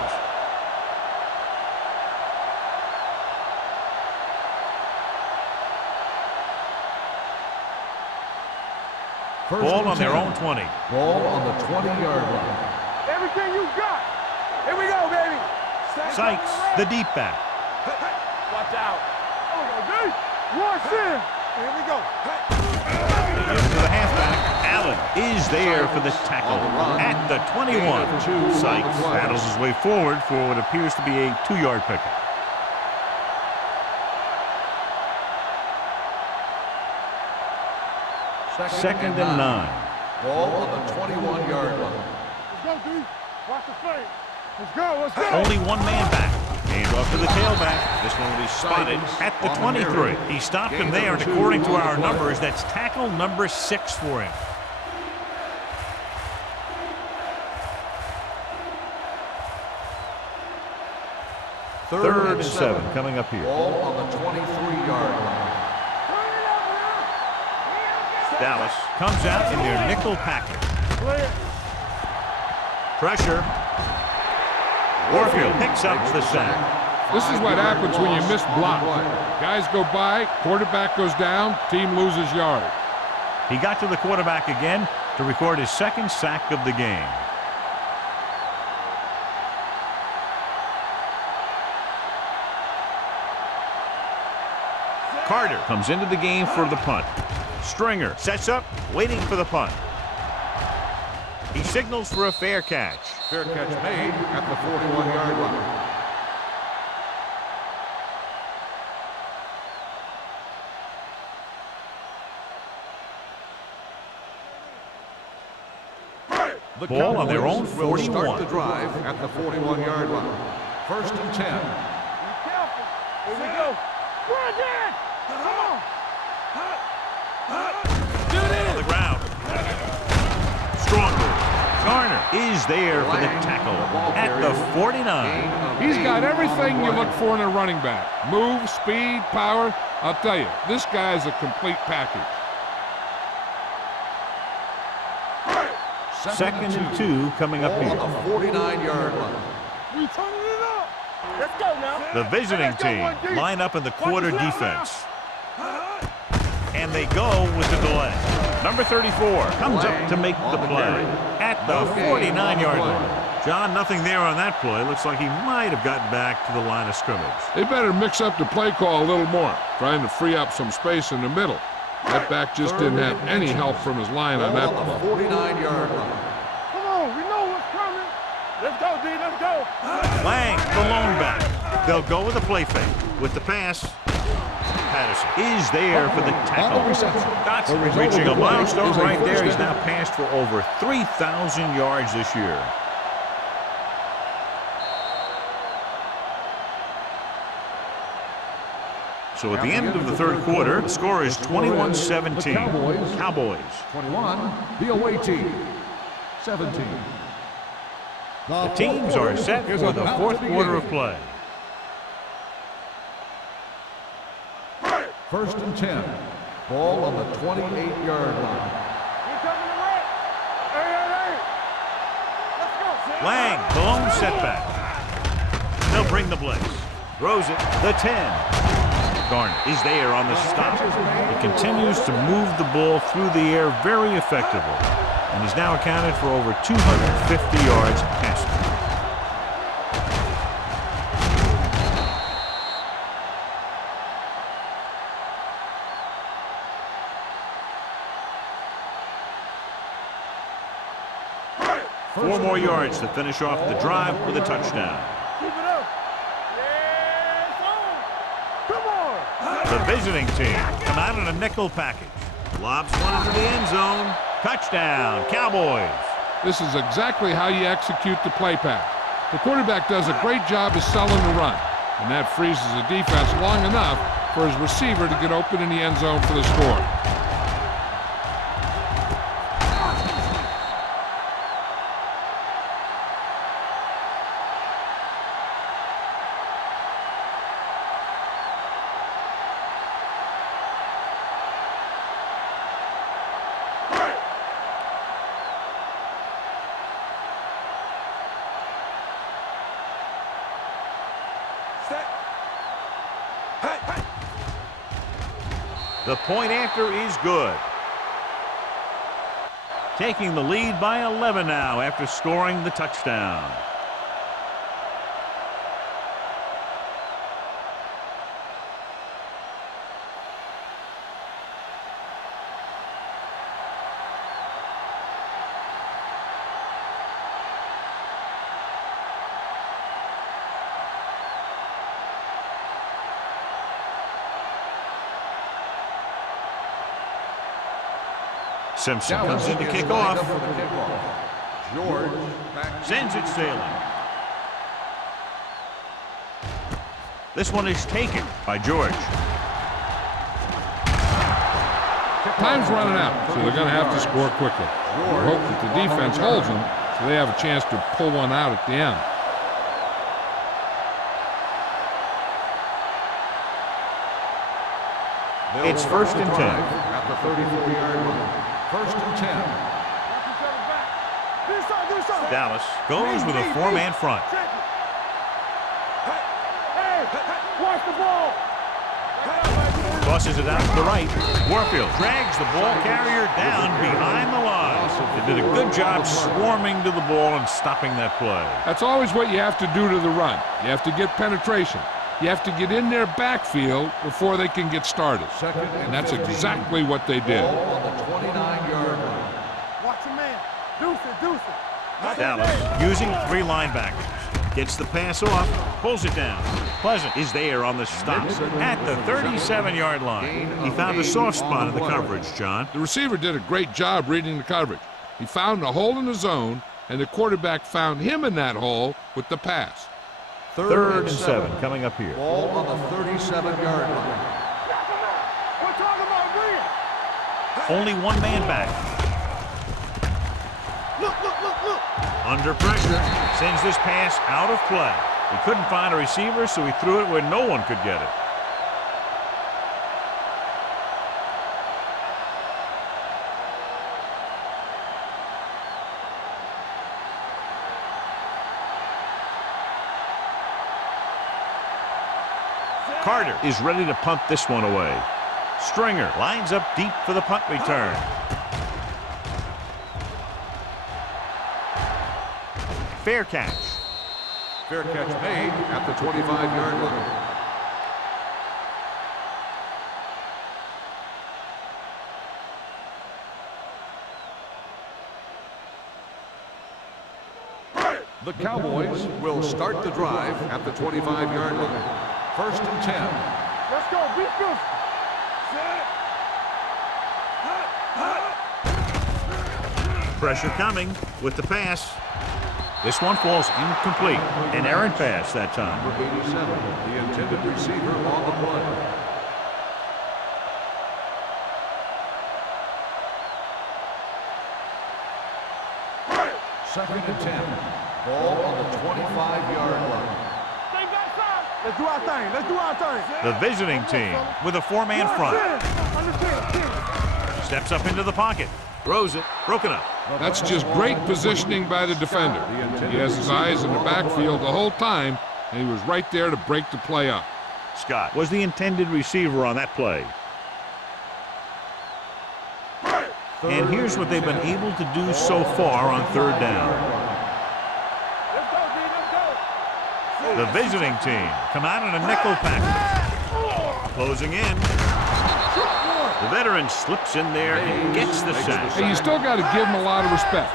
Ball on their own 20. Ball on the 20-yard line. Everything you got. Here we go, baby. Sykes, the deep back. Watch out. Oh, Rush in. Here we go. To the halfback. Allen is there for the tackle at the 21. Sykes battles his way forward for what appears to be a 2-yard pickup. Second and 9. Ball on the 21-yard line. Let's go, D. Watch the play. Let's go, let's go. Only one man back. Hand off to the tailback. This one will be spotted at the 23. He stopped him there, and according to our numbers, that's tackle number 6 for him. Third and 7 coming up here. Ball on the 23-yard line. Dallas comes out in their nickel package. Pressure. Warfield picks up the sack. This is what happens when you miss blocks. Guys go by, quarterback goes down, team loses yard. He got to the quarterback again to record his 2nd sack of the game. Carter comes into the game for the punt. Stringer sets up, waiting for the punt. He signals for a fair catch. Fair catch made at the 41-yard line. The Ball on their own will 41. start the drive at the 41-yard line. 1st and 10. Be careful. Here we go. Run in. Come on. On the ground. Stronger. Garner is there for the tackle at the 49. He's got everything you look for in a running back. Move, speed, power. I'll tell you, this guy's a complete package. Second and 2 coming up Ball here. on the 49-yard line. We turning it up. Let's go now. The visiting team line up in the quarter defense. And they go with the delay. Number 34 comes up to make the play at the 49-yard line. John, nothing there on that play. Looks like he might have gotten back to the line of scrimmage. They better mix up the play call a little more, trying to free up some space in the middle. That back just didn't have any help from his line on that Ball on play. the 49-yard line. Come on, we know what's coming. Let's go, D, let's go. Lang, the lone back. They'll go with a play fake. With the pass, Patterson is there for the tackle. Dotson reaching a milestone right there. He's now passed for over 3,000 yards this year. So at the end of the 3rd quarter, the score is 21-17. Cowboys. 21, the away team. 17. The teams are set for the 4th quarter of play. First and 10. Ball on the 28-yard line. Lang, the lone setback. They'll bring the blitz. Throws it. The 10. Garner is there on the stop. He continues to move the ball through the air very effectively. And he's now accounted for over 250 yards passing. Four more yards to finish off the drive with a touchdown. Keep it up. Yes, come on. The visiting team come out in a nickel package. Lobs one into the end zone. Touchdown, Cowboys. This is exactly how you execute the play pass. The quarterback does a great job of selling the run, and that freezes the defense long enough for his receiver to get open in the end zone for the score. The point after is good. Taking the lead by 11 now after scoring the touchdown. Simpson comes in to kick off. George Sends it sailing. This one is taken by George. Time's running out, so they're going to have to score quickly. We hope that the defense holds them so they have a chance to pull one out at the end. It's first and 10. At the 34-yard line. First and 10. Dallas goes with a four-man front. Hey, watch the ball. Tosses it out to the right. Warfield drags the ball carrier down behind the line. They did a good job swarming to the ball and stopping that play. That's always what you have to do to the run. You have to get penetration. You have to get in their backfield before they can get started. And that's exactly what they did. Ball on the 29-yard line. Watch your man. Deuce it. Dallas using three linebackers. Gets the pass off, pulls it down. Pleasant is there on the stop at the 37-yard line. He found a soft spot in the coverage, John. The receiver did a great job reading the coverage. He found a hole in the zone, and the quarterback found him in that hole with the pass. Third and 7 coming up here. Ball on the 37-yard line. We're talking about Bria. Only one man back. Look. Under pressure, sends this pass out of play. He couldn't find a receiver, so he threw it where no one could get it. Carter is ready to punt this one away. Stringer lines up deep for the punt return. Fair catch. Fair catch made at the 25-yard line. The Cowboys will start the drive at the 25-yard line. First and 10. Let's go. Beat Goose. Pressure coming with the pass. This one falls incomplete. An errant pass that time. Number 87, the intended receiver on the play. Second and 10. Ball on the 25-yard line. Stay back side. Let's do our thing. Let's do our thing. The visiting team with a four-man front. Steps up into the pocket. Throws it. Broken up. That's just great positioning by the defender. He has his eyes in the backfield the whole time, and he was right there to break the play up. Scott was the intended receiver on that play. And here's what they've been able to do so far on third down. The visiting team come out in a nickel package. Closing in. The veteran slips in there and gets the sack. Hey, you still got to give him a lot of respect.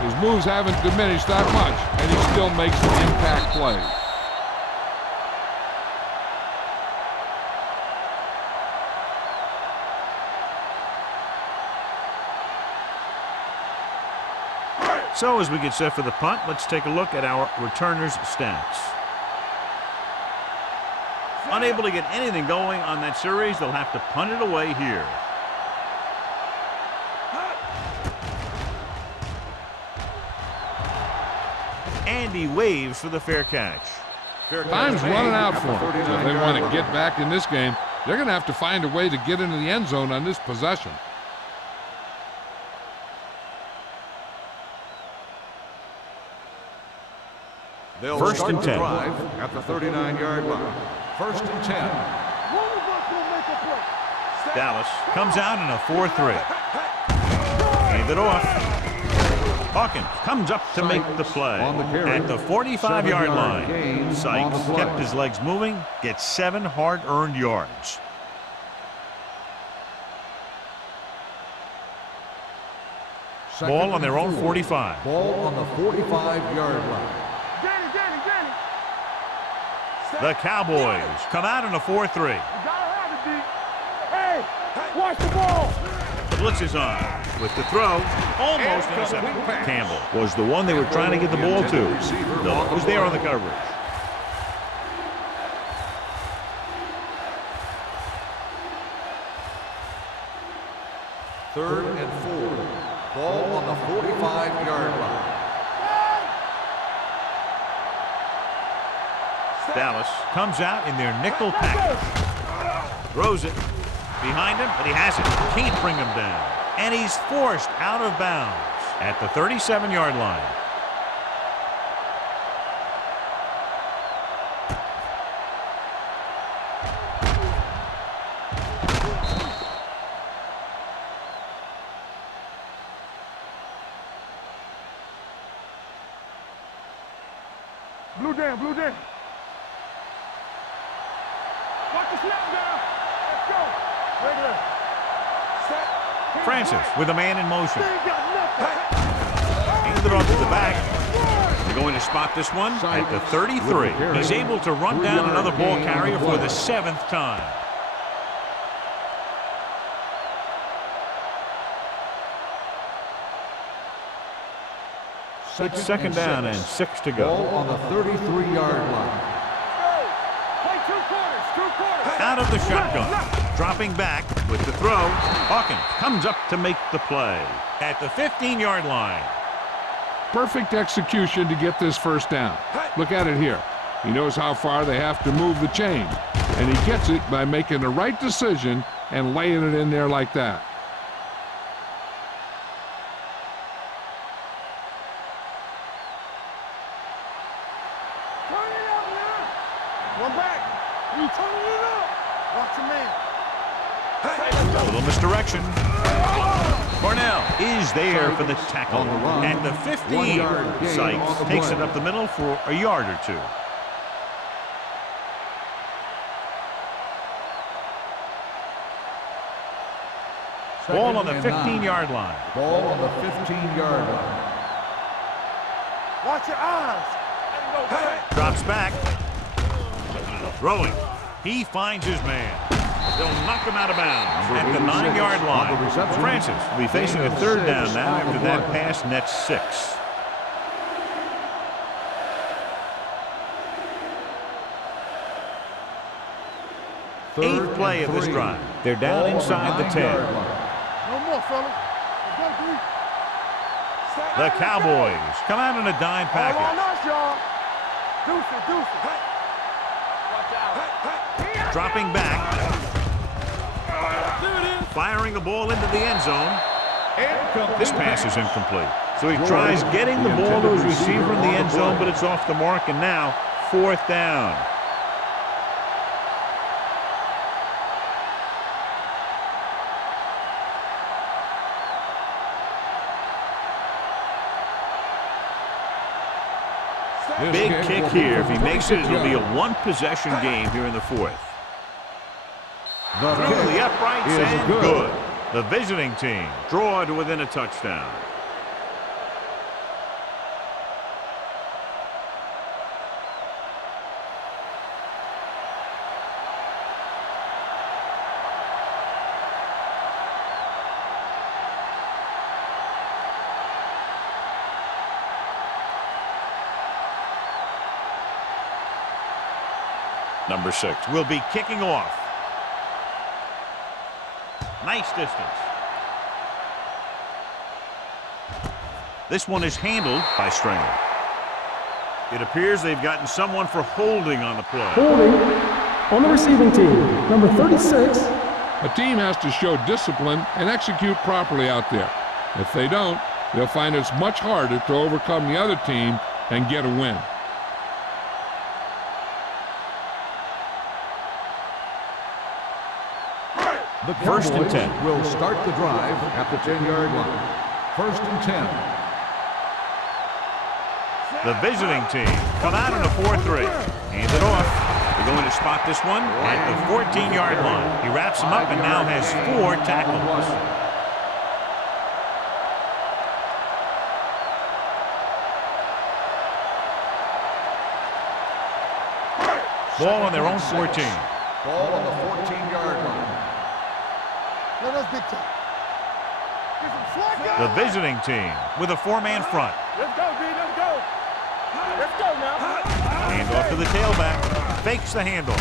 His moves haven't diminished that much, and he still makes the impact plays. So as we get set for the punt, let's take a look at our returners' stats. Unable to get anything going on that series, they'll have to punt it away here. And he waves for the fair catch. Time's running out for them. So if they want to get back in this game, they're going to have to find a way to get into the end zone on this possession. They'll First start and the 10. drive at the 39-yard line. First and 10. Dallas comes out in a 4-3. Hand it off. Hawkins comes up to make the play. On the carry. At the 45-yard 7-yard line, gain Sykes on the play. kept his legs moving, gets 7 hard-earned yards. Ball on their own 45. Ball on the 45-yard line. The Cowboys come out in a 4-3. Hey, watch the ball. The blitz is on with the throw. Almost intercepted. Campbell was the one they were trying to get the ball to. Miller was there on the coverage. Third and 4. Ball on the 45-yard line. Dallas comes out in their nickel package. Throws it behind him, but he has it. Can't bring him down. And he's forced out of bounds at the 37-yard line. Blue down, blue down. Watch the snap down. Let's go. Regular. Set. Francis with a man in motion. They ain't got nothing. Handed it off to the back. They're going to spot this one at the 33. He's able to run down another ball carrier for the 7th time. It's second down and 6 to Ball go. on the 33-yard line. Play 2 quarters, 2 quarters. Out of the shotgun. Dropping back with the throw. Hawkins comes up to make the play at the 15-yard line. Perfect execution to get this first down. Look at it here. He knows how far they have to move the chain, and he gets it by making the right decision and laying it in there like that. Turn it up, man. One back. You turning it up. Watch your man. A little misdirection. Cornell is there for the tackle. On the run. At the 15, 1 yard gain Sykes on the takes play. it up the middle for a yard or two. Ball on the 15-yard line. Ball on the 15-yard line. Watch your eyes. Drops back. Throwing. He finds his man. They'll knock him out of bounds at the 9-yard line. Francis will be facing a third down now after that pass nets 6. Eighth play of this drive. They're down inside the 10. No more, fellas. Let's go, D. The Cowboys come out in a dime All on package. us, y'all. Deuce it, deuce it. Watch Dropping back. Firing the ball into the end zone. This pass is incomplete. So he tries getting the ball to his receiver in the end zone, but it's off the mark, and now 4th down. Big kick here. If he makes it, it'll be a 1-possession game here in the 4th. Through the uprights and good. The visiting team draw to within a touchdown. Number 6 will be kicking off. Nice distance. This one is handled by Stringer. It appears they've gotten someone for holding on the play. Holding on the receiving team, number 36. A team has to show discipline and execute properly out there. If they don't, they'll find it's much harder to overcome the other team and get a win. The First and 10. will start the drive at the 10-yard line. 1st and 10. The visiting team come out in a 4-3. Hand it off. They're going to spot this one at the 14-yard line. He wraps him up and now has 4 tackles. Ball on their own 14. Ball on the 14-yard line. The visiting team with a 4-man front. Let's go, B. Let's go. Let's go now. Hand off to the tailback. Fakes the handle.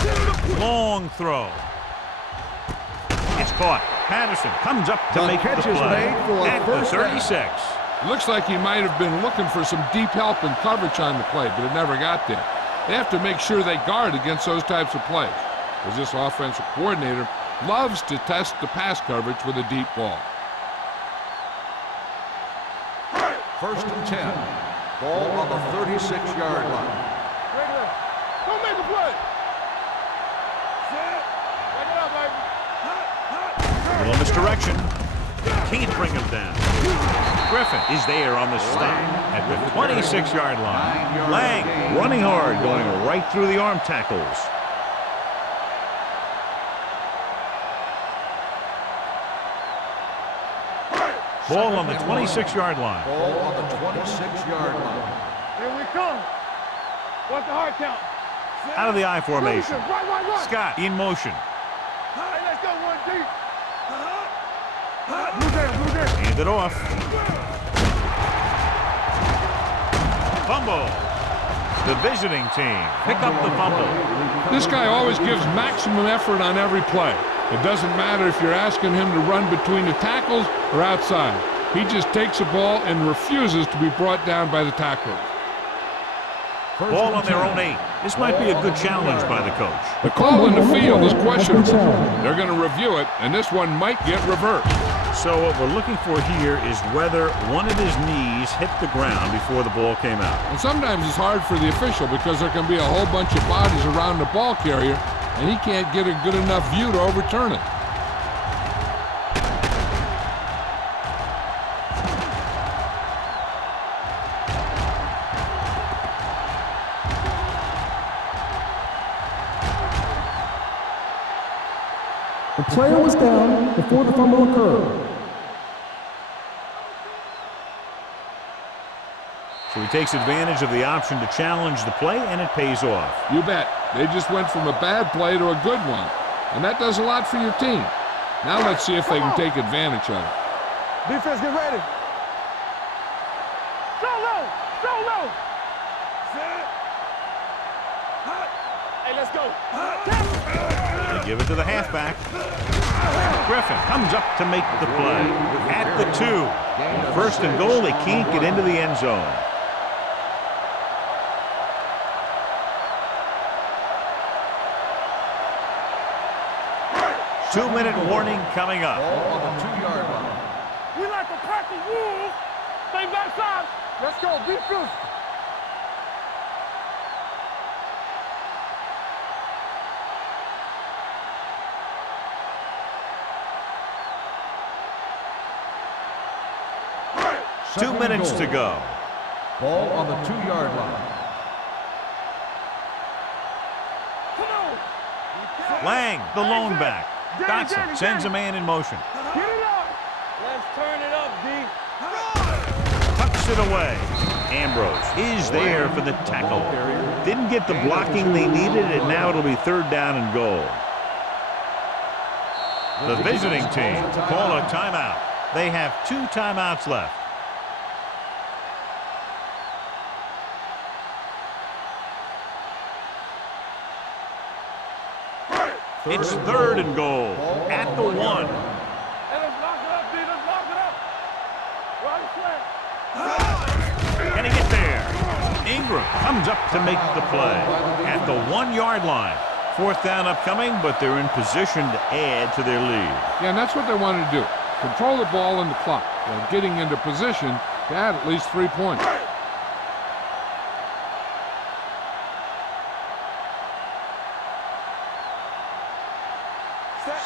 Long throw. It's caught. Patterson comes up to make the play at the 36. Looks like he might have been looking for some deep help and coverage on the play, but it never got there. They have to make sure they guard against those types of plays, because this offensive coordinator loves to test the pass coverage with a deep ball. 1st and 10. Ball on the 36-yard line. Regular. Don't make a play. Set. Back it up, baby. Little misdirection. Can't bring him down. Griffin is there on the stop at the 26-yard line. Lang running hard, going right through the arm tackles. Ball on the 26-yard line. Ball on the 26-yard line. Here we come. What's the hard count? Out of the I formation. Right. Scott in motion. Hey, let's go, 1 deep. Blue down. Hand it off. Fumble. The visiting team pick up the fumble. This guy always gives maximum effort on every play. It doesn't matter if you're asking him to run between the tackles or outside. He just takes the ball and refuses to be brought down by the tackler. Ball on their own 8. This might be a good challenge by the coach. The call in the field is questionable. They're going to review it, and this one might get reversed. So what we're looking for here is whether one of his knees hit the ground before the ball came out. And sometimes it's hard for the official because there can be a whole bunch of bodies around the ball carrier, and he can't get a good enough view to overturn it. The player was down before the fumble occurred. So he takes advantage of the option to challenge the play, and it pays off. You bet. They just went from a bad play to a good one, and that does a lot for your team. Now let's see if they can take advantage of it. Defense, get ready. Solo. Set. Hot. Hey, let's go. They give it to the halfback. Griffin comes up to make the play at the 2. 1st and goal, they can't get into the end zone. 2-minute warning coming up. Ball on the 2-yard line. We like a pack of wolves. Stay backside. Let's go. Defense. Two minutes to go. Ball on the 2-yard line. Lang, the lone back. Dotson sends a man in motion. Get it up. Let's turn it up, D. Tucks it away. Ambrose is there for the tackle. Didn't get the blocking they needed, and now it'll be 3rd down and goal. The visiting team call a timeout. They have 2 timeouts left. It's 3rd and goal at the 1. Hey, let's lock it up, D. Let's lock it up. Right flag. Can he get there? Ingram comes up to make the play at the 1-yard line. 4th down upcoming, but they're in position to add to their lead. Yeah, and that's what they wanted to do. Control the ball and the clock while getting into position to add at least 3 points.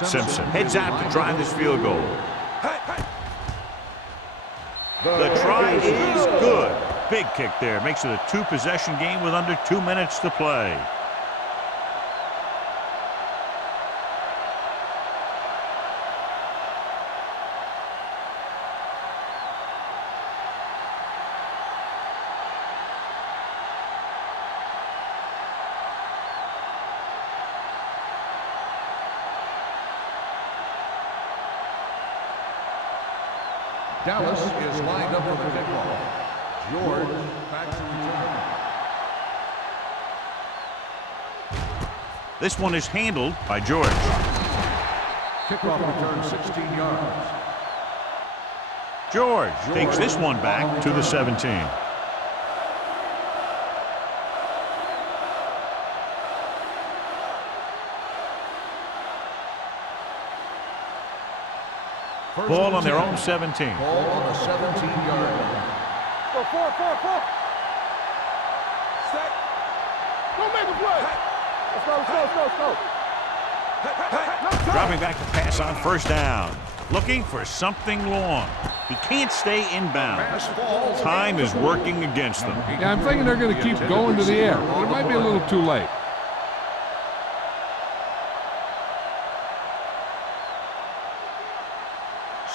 Simpson heads out to drive this field goal. The try is good. Big kick there. Makes it a 2-possession game with under 2 minutes to play. Dallas is lined up for the kickoff. George back to return. This one is handled by George. Kickoff return 16 yards. George takes this one back to the 17. Ball on their own 17. Ball on the 17-yard line. Go, 4. Set. Go make a play. Let's go. Dropping back to pass on 1st down. Looking for something long. He can't stay inbound. Time is working against them. Yeah, I'm thinking they're going to keep going to the air, but it might be a little too late.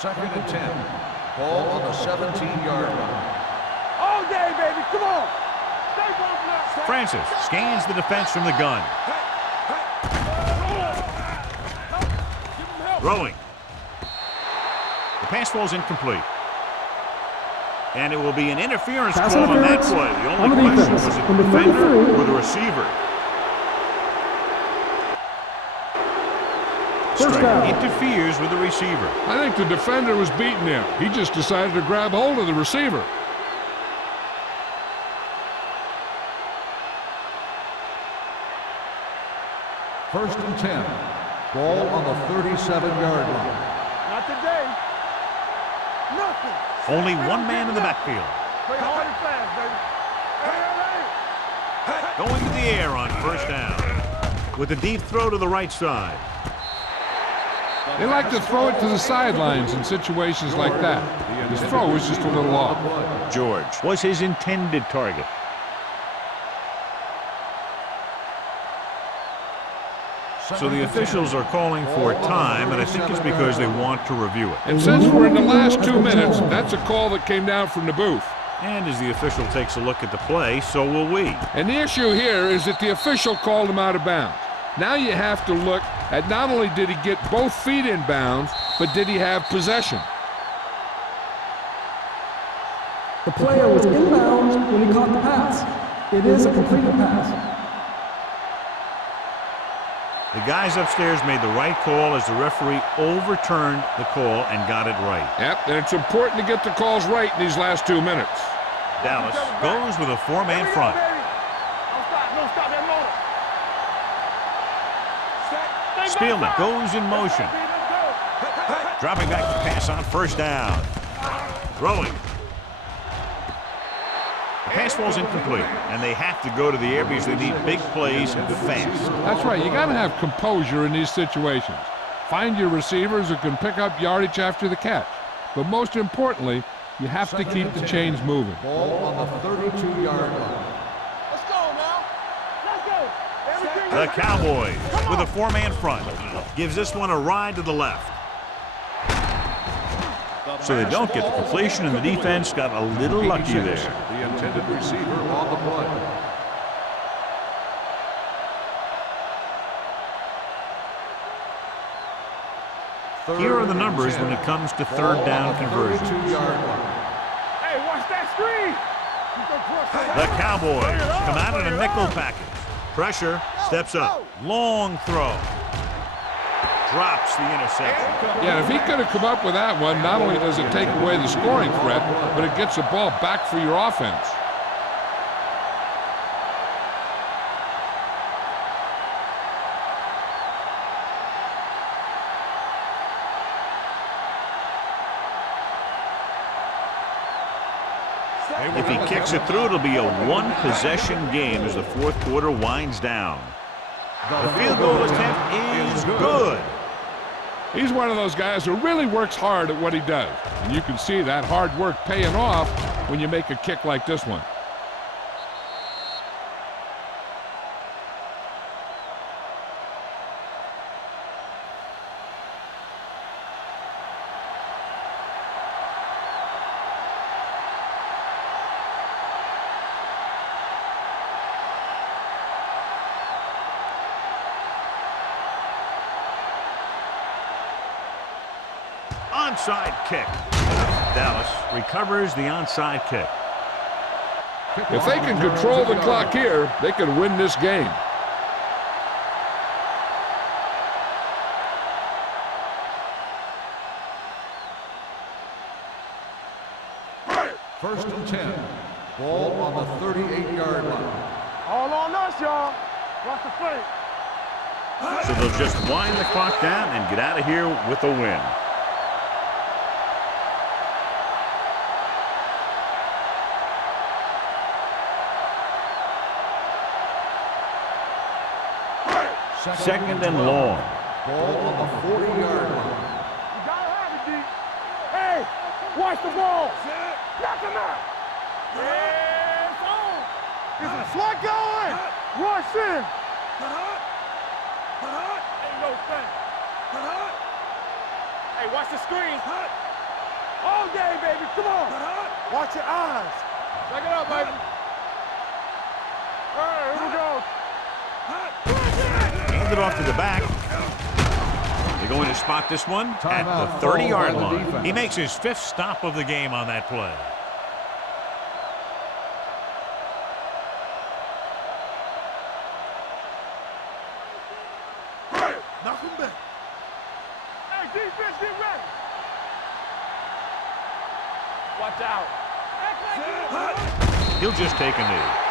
Second and 10. Ball on the 17-yard line. All day, baby. Come on. Stay both now. Francis scans the defense from the gun. Throwing. The pass falls incomplete. And it will be an interference Pass call on that interference play. The on only the question defense. was it the Number defender 33. or the receiver. First down. Interferes with the receiver. I think the defender was beaten there. He just decided to grab hold of the receiver. First and 10. Ball on the 37-yard line. Not today. Nothing. Only one man in the backfield. Play hard and fast, baby. Going to the air on 1st down. With a deep throw to the right side. They like to throw it to the sidelines in situations like that. His throw was just a little off. George was his intended target. So the officials are calling for time, and I think it's because they want to review it. And since we're in the last 2 minutes, that's a call that came down from the booth. And as the official takes a look at the play, so will we. And the issue here is that the official called him out of bounds. Now you have to look at not only did he get both feet in bounds, but did he have possession? The player was inbounds when he caught the pass. It is a completed pass. The guys upstairs made the right call as the referee overturned the call and got it right. Yep, and it's important to get the calls right in these last 2 minutes. Dallas goes with a 4-man front. Don't stop that motor. Set. Spielman goes in motion. Dropping back to pass on first down. Throwing. The pass falls incomplete, and they have to go to the air because they need big plays fast. That's right. You got to have composure in these situations. Find your receivers who can pick up yardage after the catch. But most importantly, you have to keep the chains moving. Ball on the 32-yard line. Let's go now. Let's go. Everything The Cowboys with a four-man front. Gives this one a ride to the left. So they don't get the completion, and the defense got a little lucky there. The intended receiver on the play. Here are the numbers when it comes to third down conversions. 32-yard line. Hey, watch that screen. The Cowboys come out in a nickel package. Pressure, steps up. Long throw. Drops the interception. Yeah, if he could have come up with that one, not only does it take away the scoring threat, but it gets the ball back for your offense. If he kicks it through, it'll be a one-possession game as the fourth quarter winds down. The field goal attempt is good. He's one of those guys who really works hard at what he does. And you can see that hard work paying off when you make a kick like this one. Onside kick. Dallas recovers the onside kick. If they can control the clock here, they can win this game. First and 10. Ball on the 38-yard line. All on us, y'all. Watch the play. So they'll just wind the clock down and get out of here with a win. Second and long. Ball on the 40-yard line. You gotta have it, D. Hey, watch the ball. Knock him out. Yeah, it's on. Is the slot going? Rush in. Ain't no thing. Hey, watch the screen. All day, baby. Come on. Watch your eyes. Check it out, baby. All right, here we go. Handed off to the back. They're going to spot this one at the 30-yard line. He makes his fifth stop of the game on that play. Knock him back. Hey, defense, get ready. Watch out. He'll just take a knee.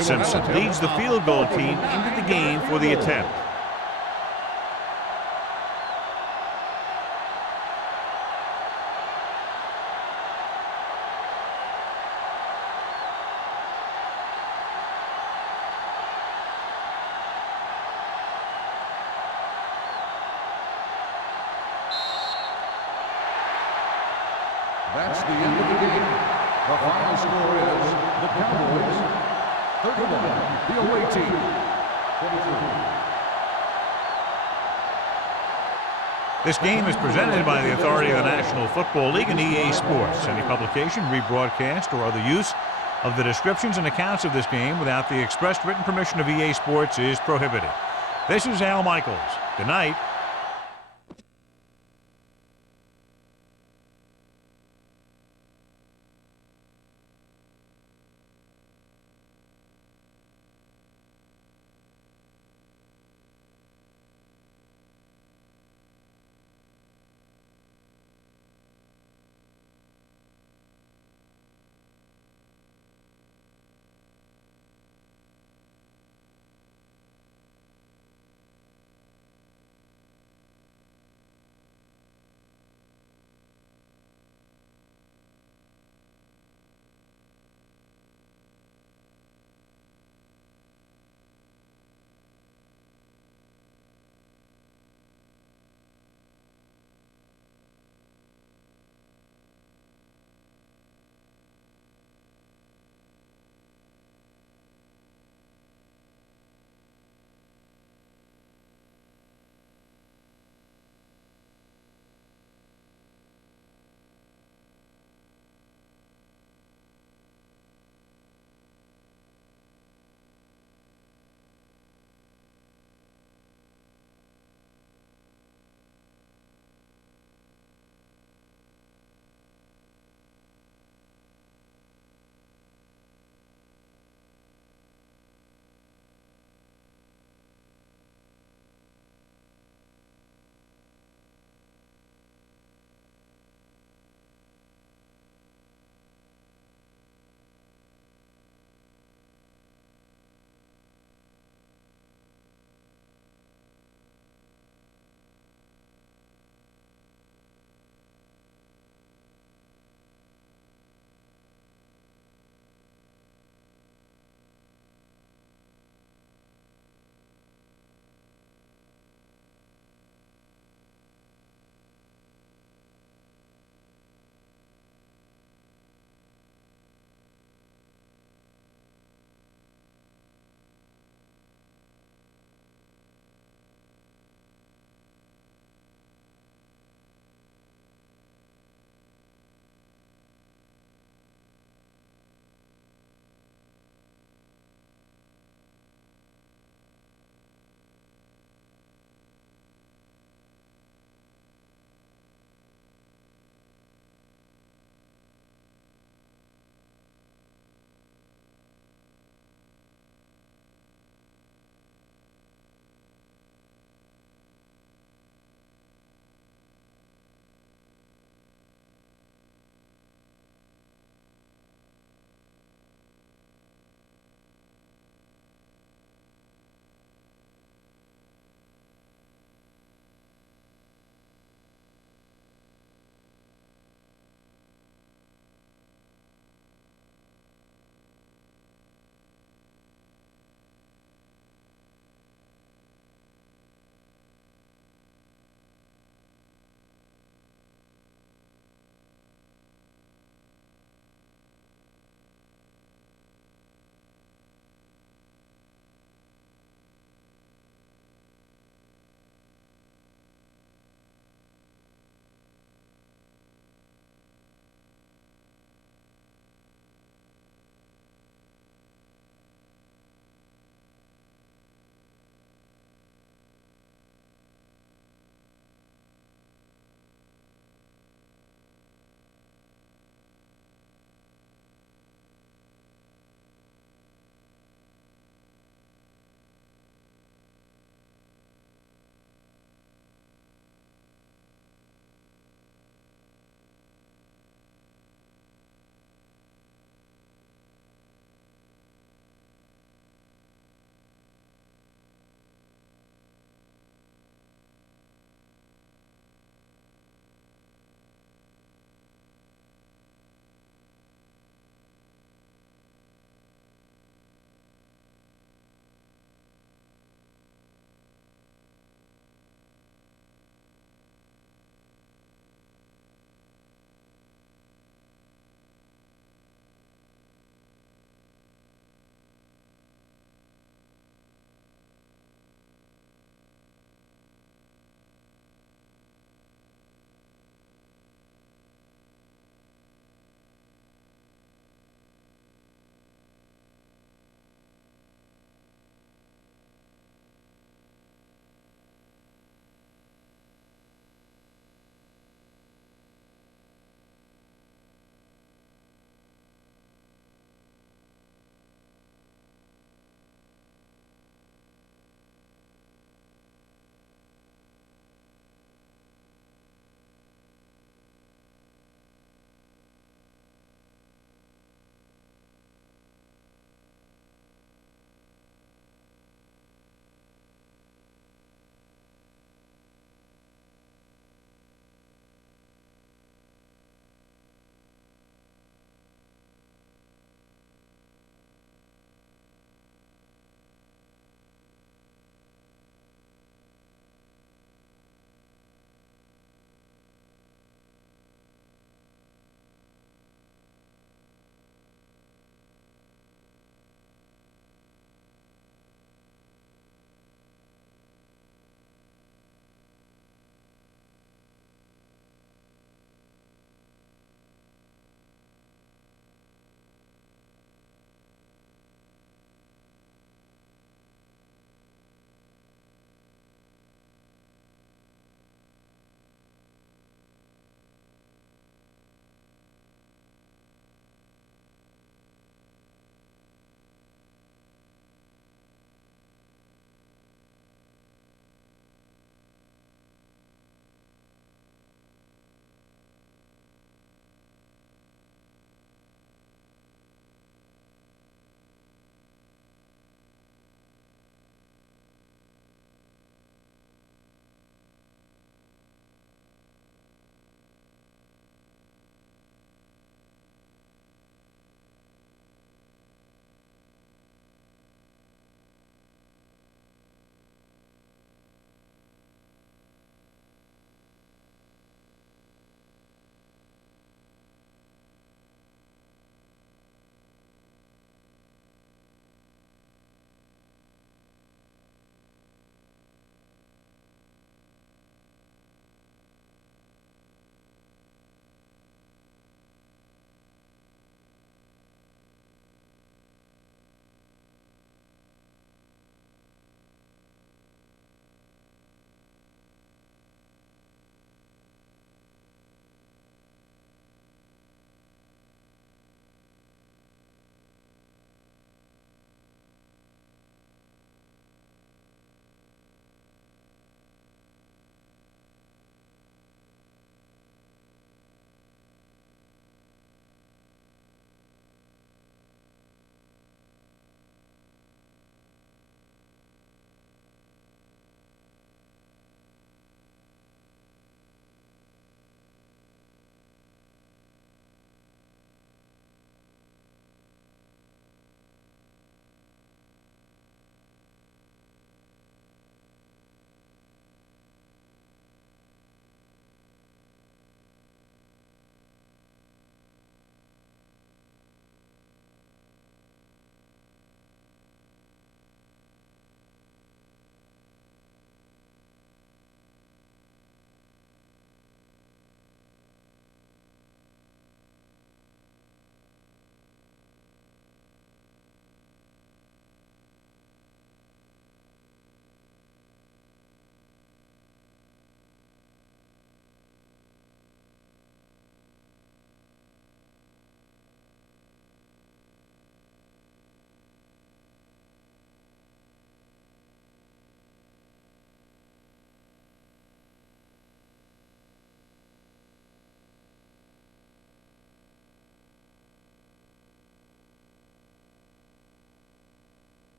Simpson leads the field goal team into the game for the attempt. That's the end of the game. The final score is the Cowboys 31, the away team 23. This game is presented by the authority of the National Football League and EA Sports. Any publication, rebroadcast, or other use of the descriptions and accounts of this game without the expressed written permission of EA Sports is prohibited. This is Al Michaels. Good night.